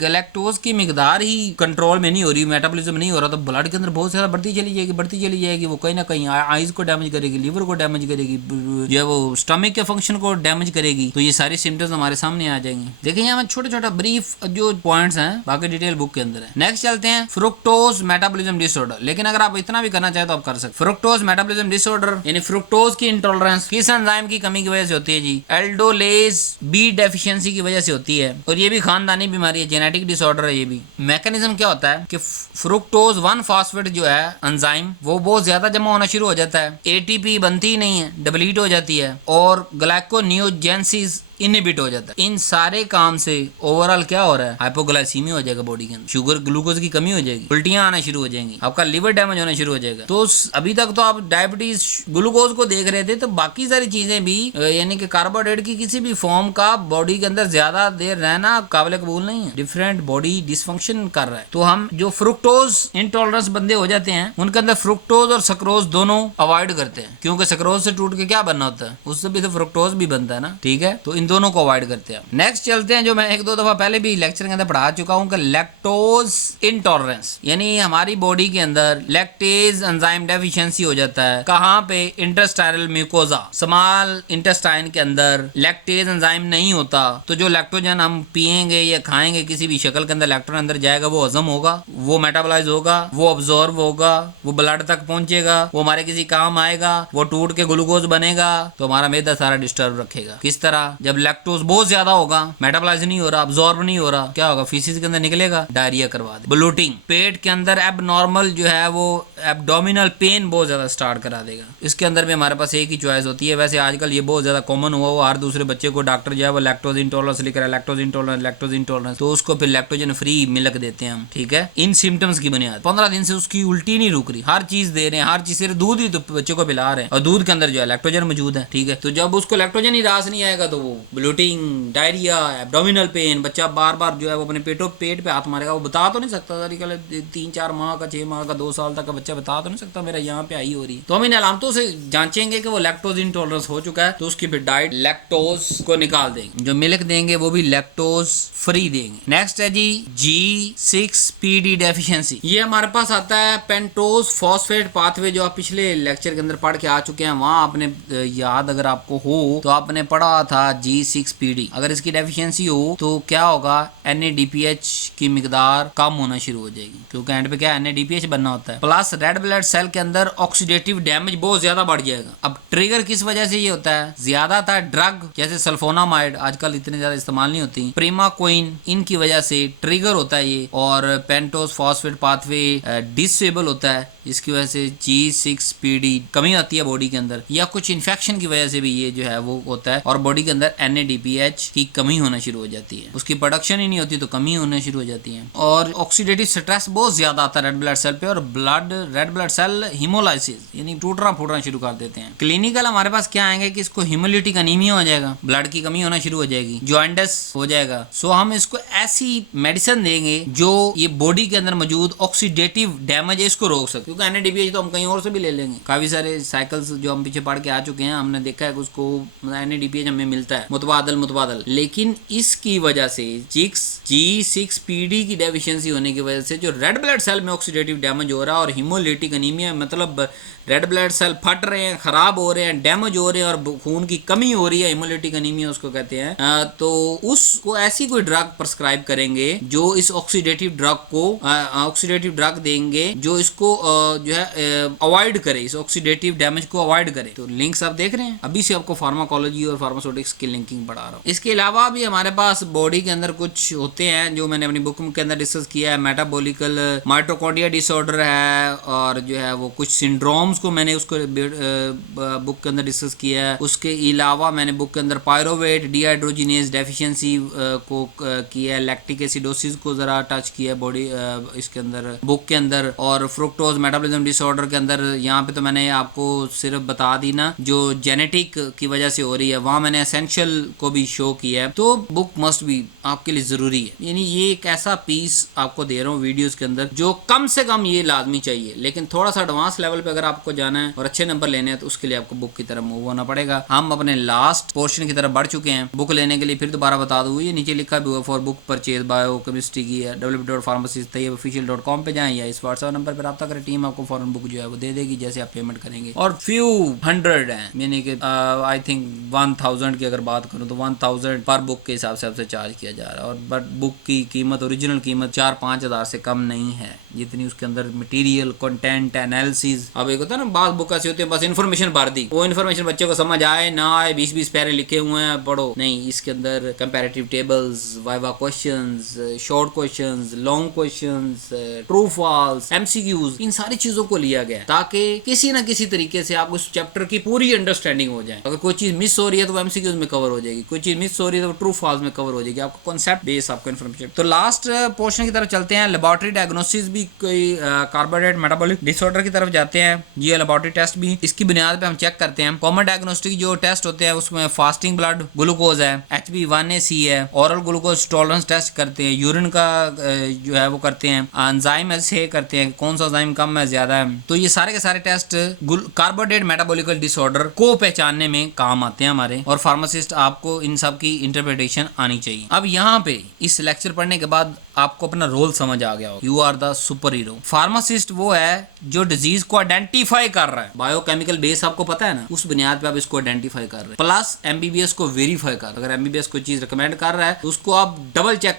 गैलेक्टोज की मिकदार ही कंट्रोल में नहीं हो रही, मेटाबॉलिज्म नहीं हो रहा, तो ब्लड के अंदर बहुत ज्यादा बढ़ती चली जाएगी, वो कहीं ना कहीं आईज को डैमेज करेगी, लीवर को डैमेज करेगी, जो है वो स्टमक के फंक्शन को डैमेज करेगी। तो ये सारी सिम्टम्स हमारे सामने आ जाएंगे। देखिए यहाँ छोटा छोटा ब्रीफ जो पॉइंट्स हैं, बाकी डिटेल बुक के अंदर है। नेक्स्ट चलते हैं फ्रुक्टोज मेटाबॉलिज्म डिसऑर्डर। लेकिन अगर आप इतना भी करना चाहे तो आप कर सकते। फ्रुक्टोज मेटाबॉलिज्म डिसऑर्डर यानी फ्रुक्टोज की इंटॉलरेंस किस एंजाइम की कमी की वजह से होती है जी? एल्डोलेज बी डेफिशिएंसी की वजह से होती है, और ये भी खानदानी बीमारी है, जेनेटिक डिसऑर्डर है ये भी। मैकेनिज्म क्या होता है कि फ्रुक्टोज 1 फास्फेट जो है एंजाइम वो बहुत ज्यादा जमा होना शुरू हो जाता है, एटीपी बनती ही नहीं है, डिप्लीट हो जाती है, और ग्लाइकोनियोजेनेसिस इनहिबिट हो जाता है। इन सारे काम से ओवरऑल क्या हो रहा है? हाइपोग्लाइसीमिया हो जाएगा बॉडी के अंदर, शुगर ग्लूकोज की कमी हो जाएगी, उल्टियां आना शुरू हो जाएंगी, आपका लिवर डैमेज होना शुरू हो जाएगा। तो अभी तक तो आप डायबिटीज ग्लूकोज को देख रहे थे, तो बाकी सारी चीजें भी यानी कि कार्बोहाइड्रेट की किसी भी फॉर्म का बॉडी के अंदर ज्यादा देर रहना काबिल कबूल नहीं है, डिफरेंट बॉडी डिसफंक्शन कर रहा है। तो हम जो फ्रुक्टोज इंटॉलरेंस बंदे हो जाते हैं उनके अंदर फ्रुक्टोज और सक्रोज दोनों अवॉइड करते हैं, क्योंकि सक्रोज से टूट के क्या बनना होता है? उससे भी तो फ्रुक्टोज भी बनता है ना, ठीक है। तो इन दोनों को अवॉइड करते हैं। नेक्स्ट चलते हैं जो मैं 1-2 दफा पहले भी लेक्चर के अंदर पढ़ा चुका हूं कि लैक्टोज इंटॉलरेंस, यानी हमारी बॉडी के अंदर लैक्टेज एंजाइम डेफिशिएंसी हो जाता है। कहां पे? इंटेस्टाइनल म्यूकोजा, स्मॉल इंटेस्टाइन के अंदर लैक्टेज एंजाइम नहीं होता, तो जो लैक्टोजन हम पिएंगे या खाएंगे किसी भी शक्ल के अंदर लैक्टोजन अंदर जाएगा, वो हजम होगा, वो मेटाबोलाइज होगा, वो अब्जॉर्ब होगा, वो ब्लड तक पहुंचेगा, वो हमारे किसी काम आएगा, वो टूट के ग्लूकोज बनेगा, तो हमारा मैदा सारा डिस्टर्ब रखेगा। किस तरह? जब जब लैक्टोज बहुत ज्यादा होगा, मेटाबॉलाइज नहीं हो रहा, अब्सॉर्ब नहीं हो रहा, क्या होगा, फीसिस के अंदर निकलेगा, डायरिया करवा दे। ब्लोटिंग, पेट के अंदर एबनॉर्मल जो है वो एब्डोमिनल पेन बहुत ज्यादा स्टार्ट करा देगा। इसके अंदर भी हमारे पास एक ही चॉइस होती है। वैसे आजकल ये बहुत ज्यादा कॉमन हुआ हर दूसरे बच्चे को डॉक्टर जो है वो लैक्टोज इंटॉलरेंस लिख रहा है, लैक्टोज इंटॉलरेंस, तो उसको फिर लैक्टोजन फ्री मिल्क देते हैं हम, ठीक है। इन सिम्टम्स की बुनियाद 15 दिन से उसकी उल्टी नहीं रुक रही, हर चीज दे रहे हैं, हर चीज, सिर्फ दूध ही तो बच्चे को पिला रहे हैं और दूध के अंदर जो है लैक्टोजन मौजूद है, ठीक है। तो जब उसको लैक्टोजन ही रास नहीं आएगा तो वो ब्लोटिंग, डायरिया, एब्डोमिनल पेन, बच्चा बार बार जो है वो अपने पेट पे हाथ मारेगा। वो बता तो नहीं सकता 3-4 माह का, 6 माह का, 2 साल तक का बच्चा बता तो नहीं सकता मेरा यहाँ पे आई हो रही। तो हम इन अलामतों से जांचेंगे कि वो लैक्टोज इंटॉलरेंस हो चुका है, तो उसकी फिर डाइट लैक्टोज को निकाल देंगे, जो मिल्क देंगे वो भी लैक्टोज फ्री देंगे। नेक्स्ट है जी G6PD डेफिशिएंसी। ये हमारे पास आता है पेंटोज फॉस्फेट पाथवे, जो आप पिछले लेक्चर के अंदर पढ़ के आ चुके हैं। वहां आपने याद अगर आपको हो तो आपने पढ़ा था G6PD। अगर इसकी डेफिशिएंसी हो तो क्या होगा, NADPH की मिकदार कम होना शुरू हो जाएगी, क्योंकि एंड पे क्या NADPH बनना होता है। प्लस रेड ब्लड सेल के अंदर ऑक्सीडेटिव डैमेज बहुत ज्यादा बढ़ जाएगा। अब ट्रिगर किस वजह से ये होता है, ज्यादातर ड्रग जैसे सल्फोनामाइड आजकल इतने ज्यादा इस्तेमाल नहीं होती, प्रीमाकोइन, इनकी वजह से ट्रिगर होता है ये, और पेंटोज फॉस्फेट पाथवे डिसेबल होता है, जिसकी वजह से G6PD कमी आती है बॉडी के अंदर, या कुछ इन्फेक्शन की वजह से भी ये जो है वो होता है, और बॉडी के अंदर NADPH की कमी होना शुरू हो जाती है। उसकी प्रोडक्शन ही नहीं होती तो कमी होना शुरू हो जाती है। और ऑक्सीडेटिव स्ट्रेस बहुत ज्यादा आता है रेड ब्लड सेल पे, और रेड ब्लड सेल हीमोलाइसिस यानी टूटना फूटना शुरू कर देते हैं। क्लिनिकल हमारे पास क्या आएंगे कि इसको हीमोलिटिक अनीमिया हो जाएगा, ब्लड की कमी होना शुरू हो जाएगी, जॉइंटिस हो जाएगा। सो हम इसको ऐसी मेडिसिन देंगे जो ये बॉडी के अंदर मौजूद ऑक्सीडेटिव डैमेज है इसको रोक सके, क्योंकि NADPH तो हम कहीं और से भी ले लेंगे। काफी सारे साइकिल्स जो हम पीछे पढ़ के आ चुके हैं, हमने देखा है कि उसको NADPH हमें मिलता है मुतबादल, लेकिन इसकी वजह से G6PD की डेफिशिएंसी होने की वजह से जो रेड ब्लड सेल में ऑक्सीडेटिव डैमेज हो रहा है, और हीमोलिटिक अनीमिया मतलब रेड ब्लड सेल फट रहे हैं, खराब हो रहे हैं, डैमेज हो रहे हैं, और खून की कमी हो रही है, हीमोलिटिक अनीमिया उसको कहते हैं। तो उसको ऐसी कोई ड्रग प्रिस्क्राइब करेंगे जो इस ऑक्सीडेटिव ड्रग देंगे जो इसको जो है अवॉइड करे, इस ऑक्सीडेटिव डैमेज को अवॉइड करे। तो लिंक्स आप देख रहे हैं, अभी से आपको फार्माकोलॉजी और फार्मास्यूटिक्स की लिंकिंग पढ़ा रहा हूँ। इसके अलावा भी हमारे पास बॉडी के अंदर कुछ होते हैं जो मैंने अपनी बुक के अंदर डिस्कस किया है। मेटाबॉलिकल माइटोकॉन्ड्रिया डिसऑर्डर है, और जो है वो कुछ सिंड्रोम्स को मैंने उसको बुक के अंदर डिस्कस किया है। उसके अलावा मैंने बुक के अंदर पायरोवेट डिहाइड्रोजिनेज डेफिशिएंसी को किया है, लैक्टिक एसिडोसिस को जरा टच किया है बॉडी इसके अंदर बुक के अंदर, और फ्रुक्टोज मेटाबॉलिज्म डिसऑर्डर के अंदर यहाँ पे तो मैंने आपको सिर्फ बता दी ना जो जेनेटिक की वजह से हो रही है, वहाँ मैंने एसेंशियल को भी शो किया है। तो बुक मस्ट बी आपके लिए जरूरी है, यानी ये एक ऐसा पीस आपको दे रहा हूँ वीडियोस के अंदर जो कम से कम ये लाजमी चाहिए, लेकिन थोड़ा सा एडवांस लेवल पे अगर आपको जाना है और अच्छे नंबर लेने हैं तो उसके लिए आपको बुक की तरफ मूव होना पड़ेगा। हम अपने लास्ट पोर्शन की तरफ बढ़ चुके हैं। बुक लेने के लिए फिर दोबारा बता दूँ, ये नीचे लिखा भी हुआ for book purchase bio chemistry की है, www.pharmacisttayyibofficial.com पे जाएं या इस व्हाट्सएप नंबर पर रब्ता करें, टीम आपको फॉरन बुक जो है वो दे देगी जैसे आप पेमेंट करेंगे। और फ्यू 100 हैं, यानी कि आई थिंक 1000 की अगर बात करूँ तो 1000 पर बुक के हिसाब से आपसे चार्ज किया जा रहा है, और बट बुक की कीमत ओरिजिनल कीमत 4-5 हज़ार से कम नहीं है, जितनी उसके अंदर मटेरियल कंटेंट एनालिसिस। अब एक होता है ना, बात बुक ऐसी होती है बस इन्फॉर्मेशन भर दी, वो इन्फॉर्मेशन बच्चे को समझ आए ना आए, 20-20 पैरे लिखे हुए हैं पढ़ो, नहीं, इसके अंदर comparative tables, viva questions, short questions, long questions, true false, MCQs, इन सारी चीजों को लिया गया ताकि किसी ना किसी तरीके से आपको उस चैप्टर की पूरी अंडरस्टैंडिंग हो जाए। अगर कोई चीज मिस हो रही है तो वो MCQs में कवर हो जाएगी, कोई चीज मिस हो रही है तो ट्रू फॉल्स में कवर हो जाएगी, आपको कॉन्सेप्ट बेस आपको इन्फॉर्मेशन। तो लास्ट पोर्शन की तरफ चलते हैं। लेबोरेटरी डायग्नोसिस भी कोई कार्बोहाइड्रेट मेटाबॉलिक डिसऑर्डर की तरफ जाते हैं, ये लेबोरेटरी टेस्ट भी इसकी बुनियाद पे हम चेक करते हैं। कॉमन डायग्नोस्टिक जो टेस्ट होते हैं उसमें फास्टिंग ब्लड ग्लूकोज है, HbA1c है, ओरल ग्लूकोज टॉलरेंस टेस्ट करते हैं, यूरिन का जो है वो करते हैं, एंजाइम ऐसे करते हैं कौन सा एंजाइम कम है ज्यादा है। तो ये सारे के सारे टेस्ट कार्बोहाइड्रेट मेटाबॉलिकल डिसऑर्डर को पहचानने में काम आते हैं हमारे, और फार्मासिस्ट आपको इन सब की इंटरप्रिटेशन आनी चाहिए। अब यहाँ पे इस लेक्चर पढ़ने के बाद आपको अपना रोल समझ आ गया हो, you are the super hero. Pharmacist वो है जो डिजीज को आइडेंटिफाई कर रहा है, बायोकेमिकल बेस आपको पता है ना, उस बुनियाद पे आप इसको आइडेंटिफाई कर रहे हैं, प्लस MBBS को वेरीफाई कर। अगर MBBS कोई चीज रिकमेंड कर रहा है तो उसको आप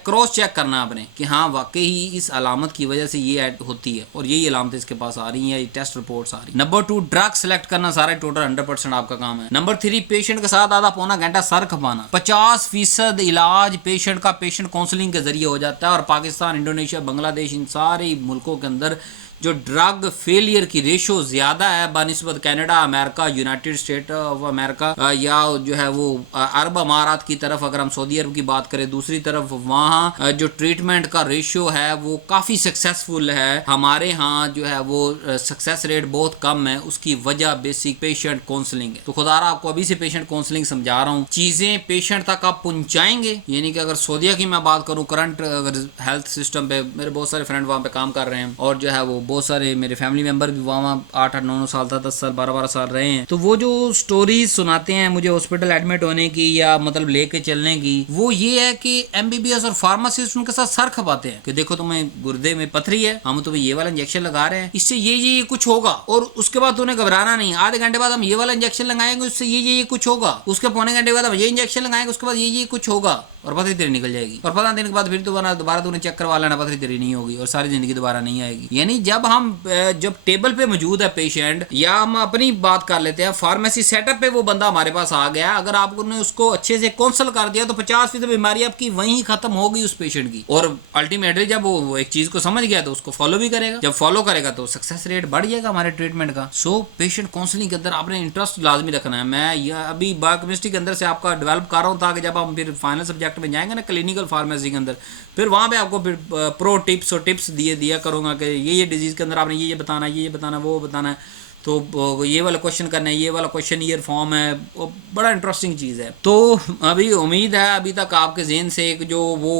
क्रॉस चेक करना आपने कि हाँ वाकई ही इस अलामत की वजह से ये होती है और यही अलामत इसके आपके पास आ रही है, टेस्ट रिपोर्ट्स आ रही है। नंबर 2, ड्रग सेलेक्ट करना सारा टोटल 100% आपका काम है। नंबर 3, पेशेंट के साथ आधा पौना घंटा सर खपाना। 50% इलाज पेशेंट का पेशेंट काउंसलिंग के जरिए हो जाता है। और पाकिस्तान, इंडोनेशिया, बांग्लादेश, इन सारे मुल्कों के अंदर जो ड्रग फेलियर की रेशो ज़्यादा है बानिस्बत Canada, America, United State of America या जो है वो अरब अमारात की तरफ, अगर हम सऊदी अरब की बात करें दूसरी तरफ, वहाँ जो ट्रीटमेंट का रेशो है वो काफ़ी सक्सेसफुल है। हमारे यहाँ जो है वो सक्सेस रेट बहुत कम है। उसकी वजह बेसिक पेशेंट काउंसलिंग है। तो खुदारा आपको अभी से पेशेंट काउंसलिंग समझा रहा हूँ, चीज़ें पेशेंट तक आप पहुँचाएंगे। यानी कि अगर सऊदीया की मैं बात करूँ, करंट अगर हेल्थ सिस्टम पे मेरे बहुत सारे फ्रेंड वहाँ पे काम कर रहे हैं और जो है वो बहुत सारे मेरे फैमिली मेंबर भी वहाँ 8-9 साल था, 10 साल 12 साल रहे हैं। तो वो जो स्टोरीज सुनाते हैं मुझे हॉस्पिटल एडमिट होने की या मतलब लेके चलने की, वो ये है कि एमबीबीएस और फार्मासिस्ट उनके साथ सर खपाते हैं कि देखो तुम्हें गुर्दे में पथरी है, हम तुम्हें ये वाला इंजेक्शन लगा रहे हैं, इससे ये कुछ होगा और उसके बाद तुम्हें घबराना नहीं, आधे घंटे बाद हम ये वाला इंजेक्शन लगाएंगे, उससे ये कुछ होगा, उसके पौने घंटे बाद हम ये इंजेक्शन लगाएंगे, उसके बाद ये कुछ होगा और पथरी तेरी निकल जाएगी और 15 दिन के बाद फिर दोबारा तूने चेक करवा लेना, पथरी तेरी नहीं होगी और सारी जिंदगी दोबारा नहीं आएगी। यानी जब टेबल पे मौजूद है पेशेंट, या हम अपनी बात कर लेते हैं फार्मेसी सेटअप पे वो बंदा हमारे पास आ गया, अगर आपने उसको अच्छे से काउंसल कर दिया तो 50% बीमारी आपकी वहीं खत्म होगी उस पेशेंट की। और अल्टीमेटली जब वो एक चीज को समझ गया तो उसको फॉलो भी करेगा, जब फॉलो करेगा तो सक्सेस रेट बढ़ जाएगा हमारे ट्रीटमेंट का। सो पेशेंट काउंसलिंग के अंदर आपने इंटरेस्ट लाजमी रखना है। मैं अभी बायोकेमिस्ट्री के अंदर से आपका डेवलप कर रहा हूँ ताकि जब हम फिर फाइनल सब्जेक्ट में जाएंगे ना क्लिनिकल फार्मेसी के अंदर, फिर वहाँ पे आपको फिर प्रो टिप्स और टिप्स दिया करूँगा कि ये डिजीज़ के अंदर आपने ये बताना है, ये बताना है, वो बताना है, तो ये वाला क्वेश्चन करना है, ये वाला क्वेश्चन ईयर फॉर्म है, वो बड़ा इंटरेस्टिंग चीज़ है। तो अभी उम्मीद है अभी तक आपके जहन से एक जो वो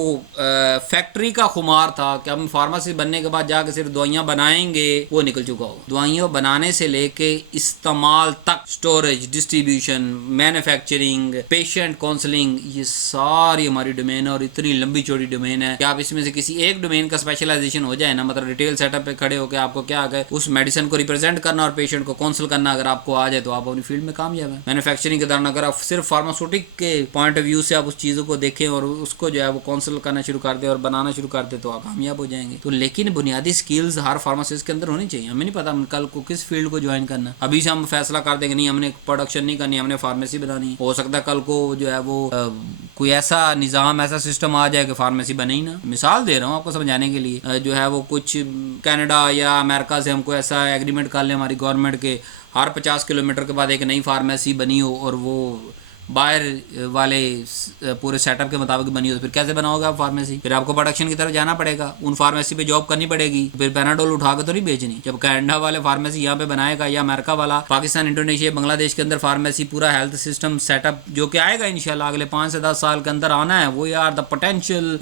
फैक्ट्री का खुमार था कि हम फार्मेसी बनने के बाद जाके सिर्फ दवाइयाँ बनाएंगे, वो निकल चुका हो। दवाइयाँ बनाने से लेके इस्तेमाल तक, storage, distribution, manufacturing, patient counselling, ये सारी हमारी डोमेन है और इतनी लंबी चौड़ी डोमेन है कि आप इसमें से किसी एक डोमेन का स्पेशलाइजेशन हो जाए ना, मतलब रिटेल सेटअप पे खड़े होकर आपको क्या है उस मेडिसिन को रिप्रेजेंट करना और पेशेंट को काउंसिल करना अगर आपको आ जाए तो आप अपनी फील्ड में कामयाब है। मैन्युफैक्चरिंग के दौरान अगर आप सिर्फ फार्मास्यूटिक के पॉइंट ऑफ व्यू से आप उस चीज़ों को देखें और उसको जो है वो काउंसिल करना शुरू कर दे और बनाना शुरू कर दे तो आप कामयाब हो जाएंगे। तो लेकिन बुनियादी स्किल्स हर फार्मासिस्ट के अंदर होनी चाहिए। हमें नहीं पता हम कल को किस फील्ड को ज्वाइन करना, अभी से हम फैसला कर देंगे नहीं हमने प्रोडक्शन नहीं करनी, हमने फार्मेसी बनानी, हो सकता है कल को जो है वो कोई ऐसा निज़ाम, ऐसा सिस्टम आ जाए कि फार्मेसी बने ही ना। मिसाल दे रहा हूँ आपको समझाने के लिए, जो है वो कुछ कनाडा या अमेरिका से हमको ऐसा एग्रीमेंट कर ले हमारी गवर्नमेंट के, हर 50 किलोमीटर के बाद एक नई फार्मेसी बनी हो और वो बाहर वाले पूरे सेटअप के मुताबिक बनी हो, तो फिर कैसे बनाओगे आप फार्मेसी? फिर आपको प्रोडक्शन की तरफ जाना पड़ेगा, उन फार्मेसी पे जॉब करनी पड़ेगी, फिर पैनाडोल उठा के तो नहीं बेचनी। जब कनाडा वाले फार्मेसी यहाँ पे बनाएगा या अमेरिका वाला, पाकिस्तान, इंडोनेशिया, बांग्लादेश के अंदर फार्मेसी पूरा हेल्थ सिस्टम सेटअप जो कि आएगा इंशाल्लाह अगले 5 से 10 साल के अंदर आना है, we are the potential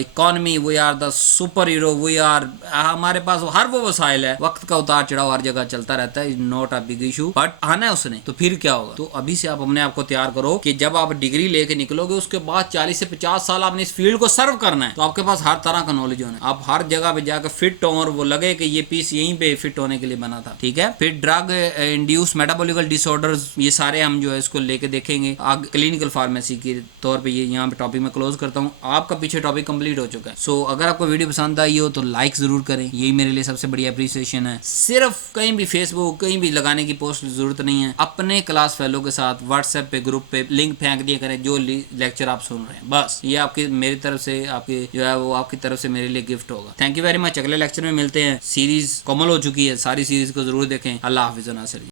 economy, we are the super hero, we are, हमारे पास हर वो वसाइल है। वक्त का उतार चढ़ाव हर जगह चलता रहता है, not a big issue, but आना है उसने, तो फिर क्या होगा? तो अभी से आप अपने आप को तैयार करो कि जब आप डिग्री लेके निकलोगे उसके बाद 40 से 50 साल आपने इस फील्ड को सर्व करना है, तो आपके पास हर तरह का नॉलेज होना है, आप हर जगह पे जाकर फिट हो और वो लगे कि ये पीस यहीं पे फिट होने के लिए बना था। ठीक है, फिर ड्रग इंड्यूस मेटाबॉलिकल डिसऑर्डर्स, ये सारे हम जो है इसको लेके देखेंगे क्लिनिकल फार्मेसी के तौर पे। ये यहाँ पे टॉपिक में क्लोज करता हूँ, आपका पीछे टॉपिक कंप्लीट हो चुका है। सो अगर आपको वीडियो पसंद आई हो तो लाइक जरूर करें, यही मेरे लिए सबसे बड़ी अप्रिसिएशन है। सिर्फ कहीं भी फेसबुक कहीं भी लगाने की पोस्ट जरूरत नहीं है, अपने क्लास फेलो के साथ व्हाट्सएप पे ग्रुप पे लिंक फेंक दिया करें जो लेक्चर आप सुन रहे हैं, बस ये आपकी मेरी तरफ से आपकी जो है वो आपकी तरफ से मेरे लिए गिफ्ट होगा। Thank you very much. अगले लेक्चर में मिलते हैं। सीरीज कमल हो चुकी है, सारी सीरीज को जरूर देखें। अल्लाह हाफिज़।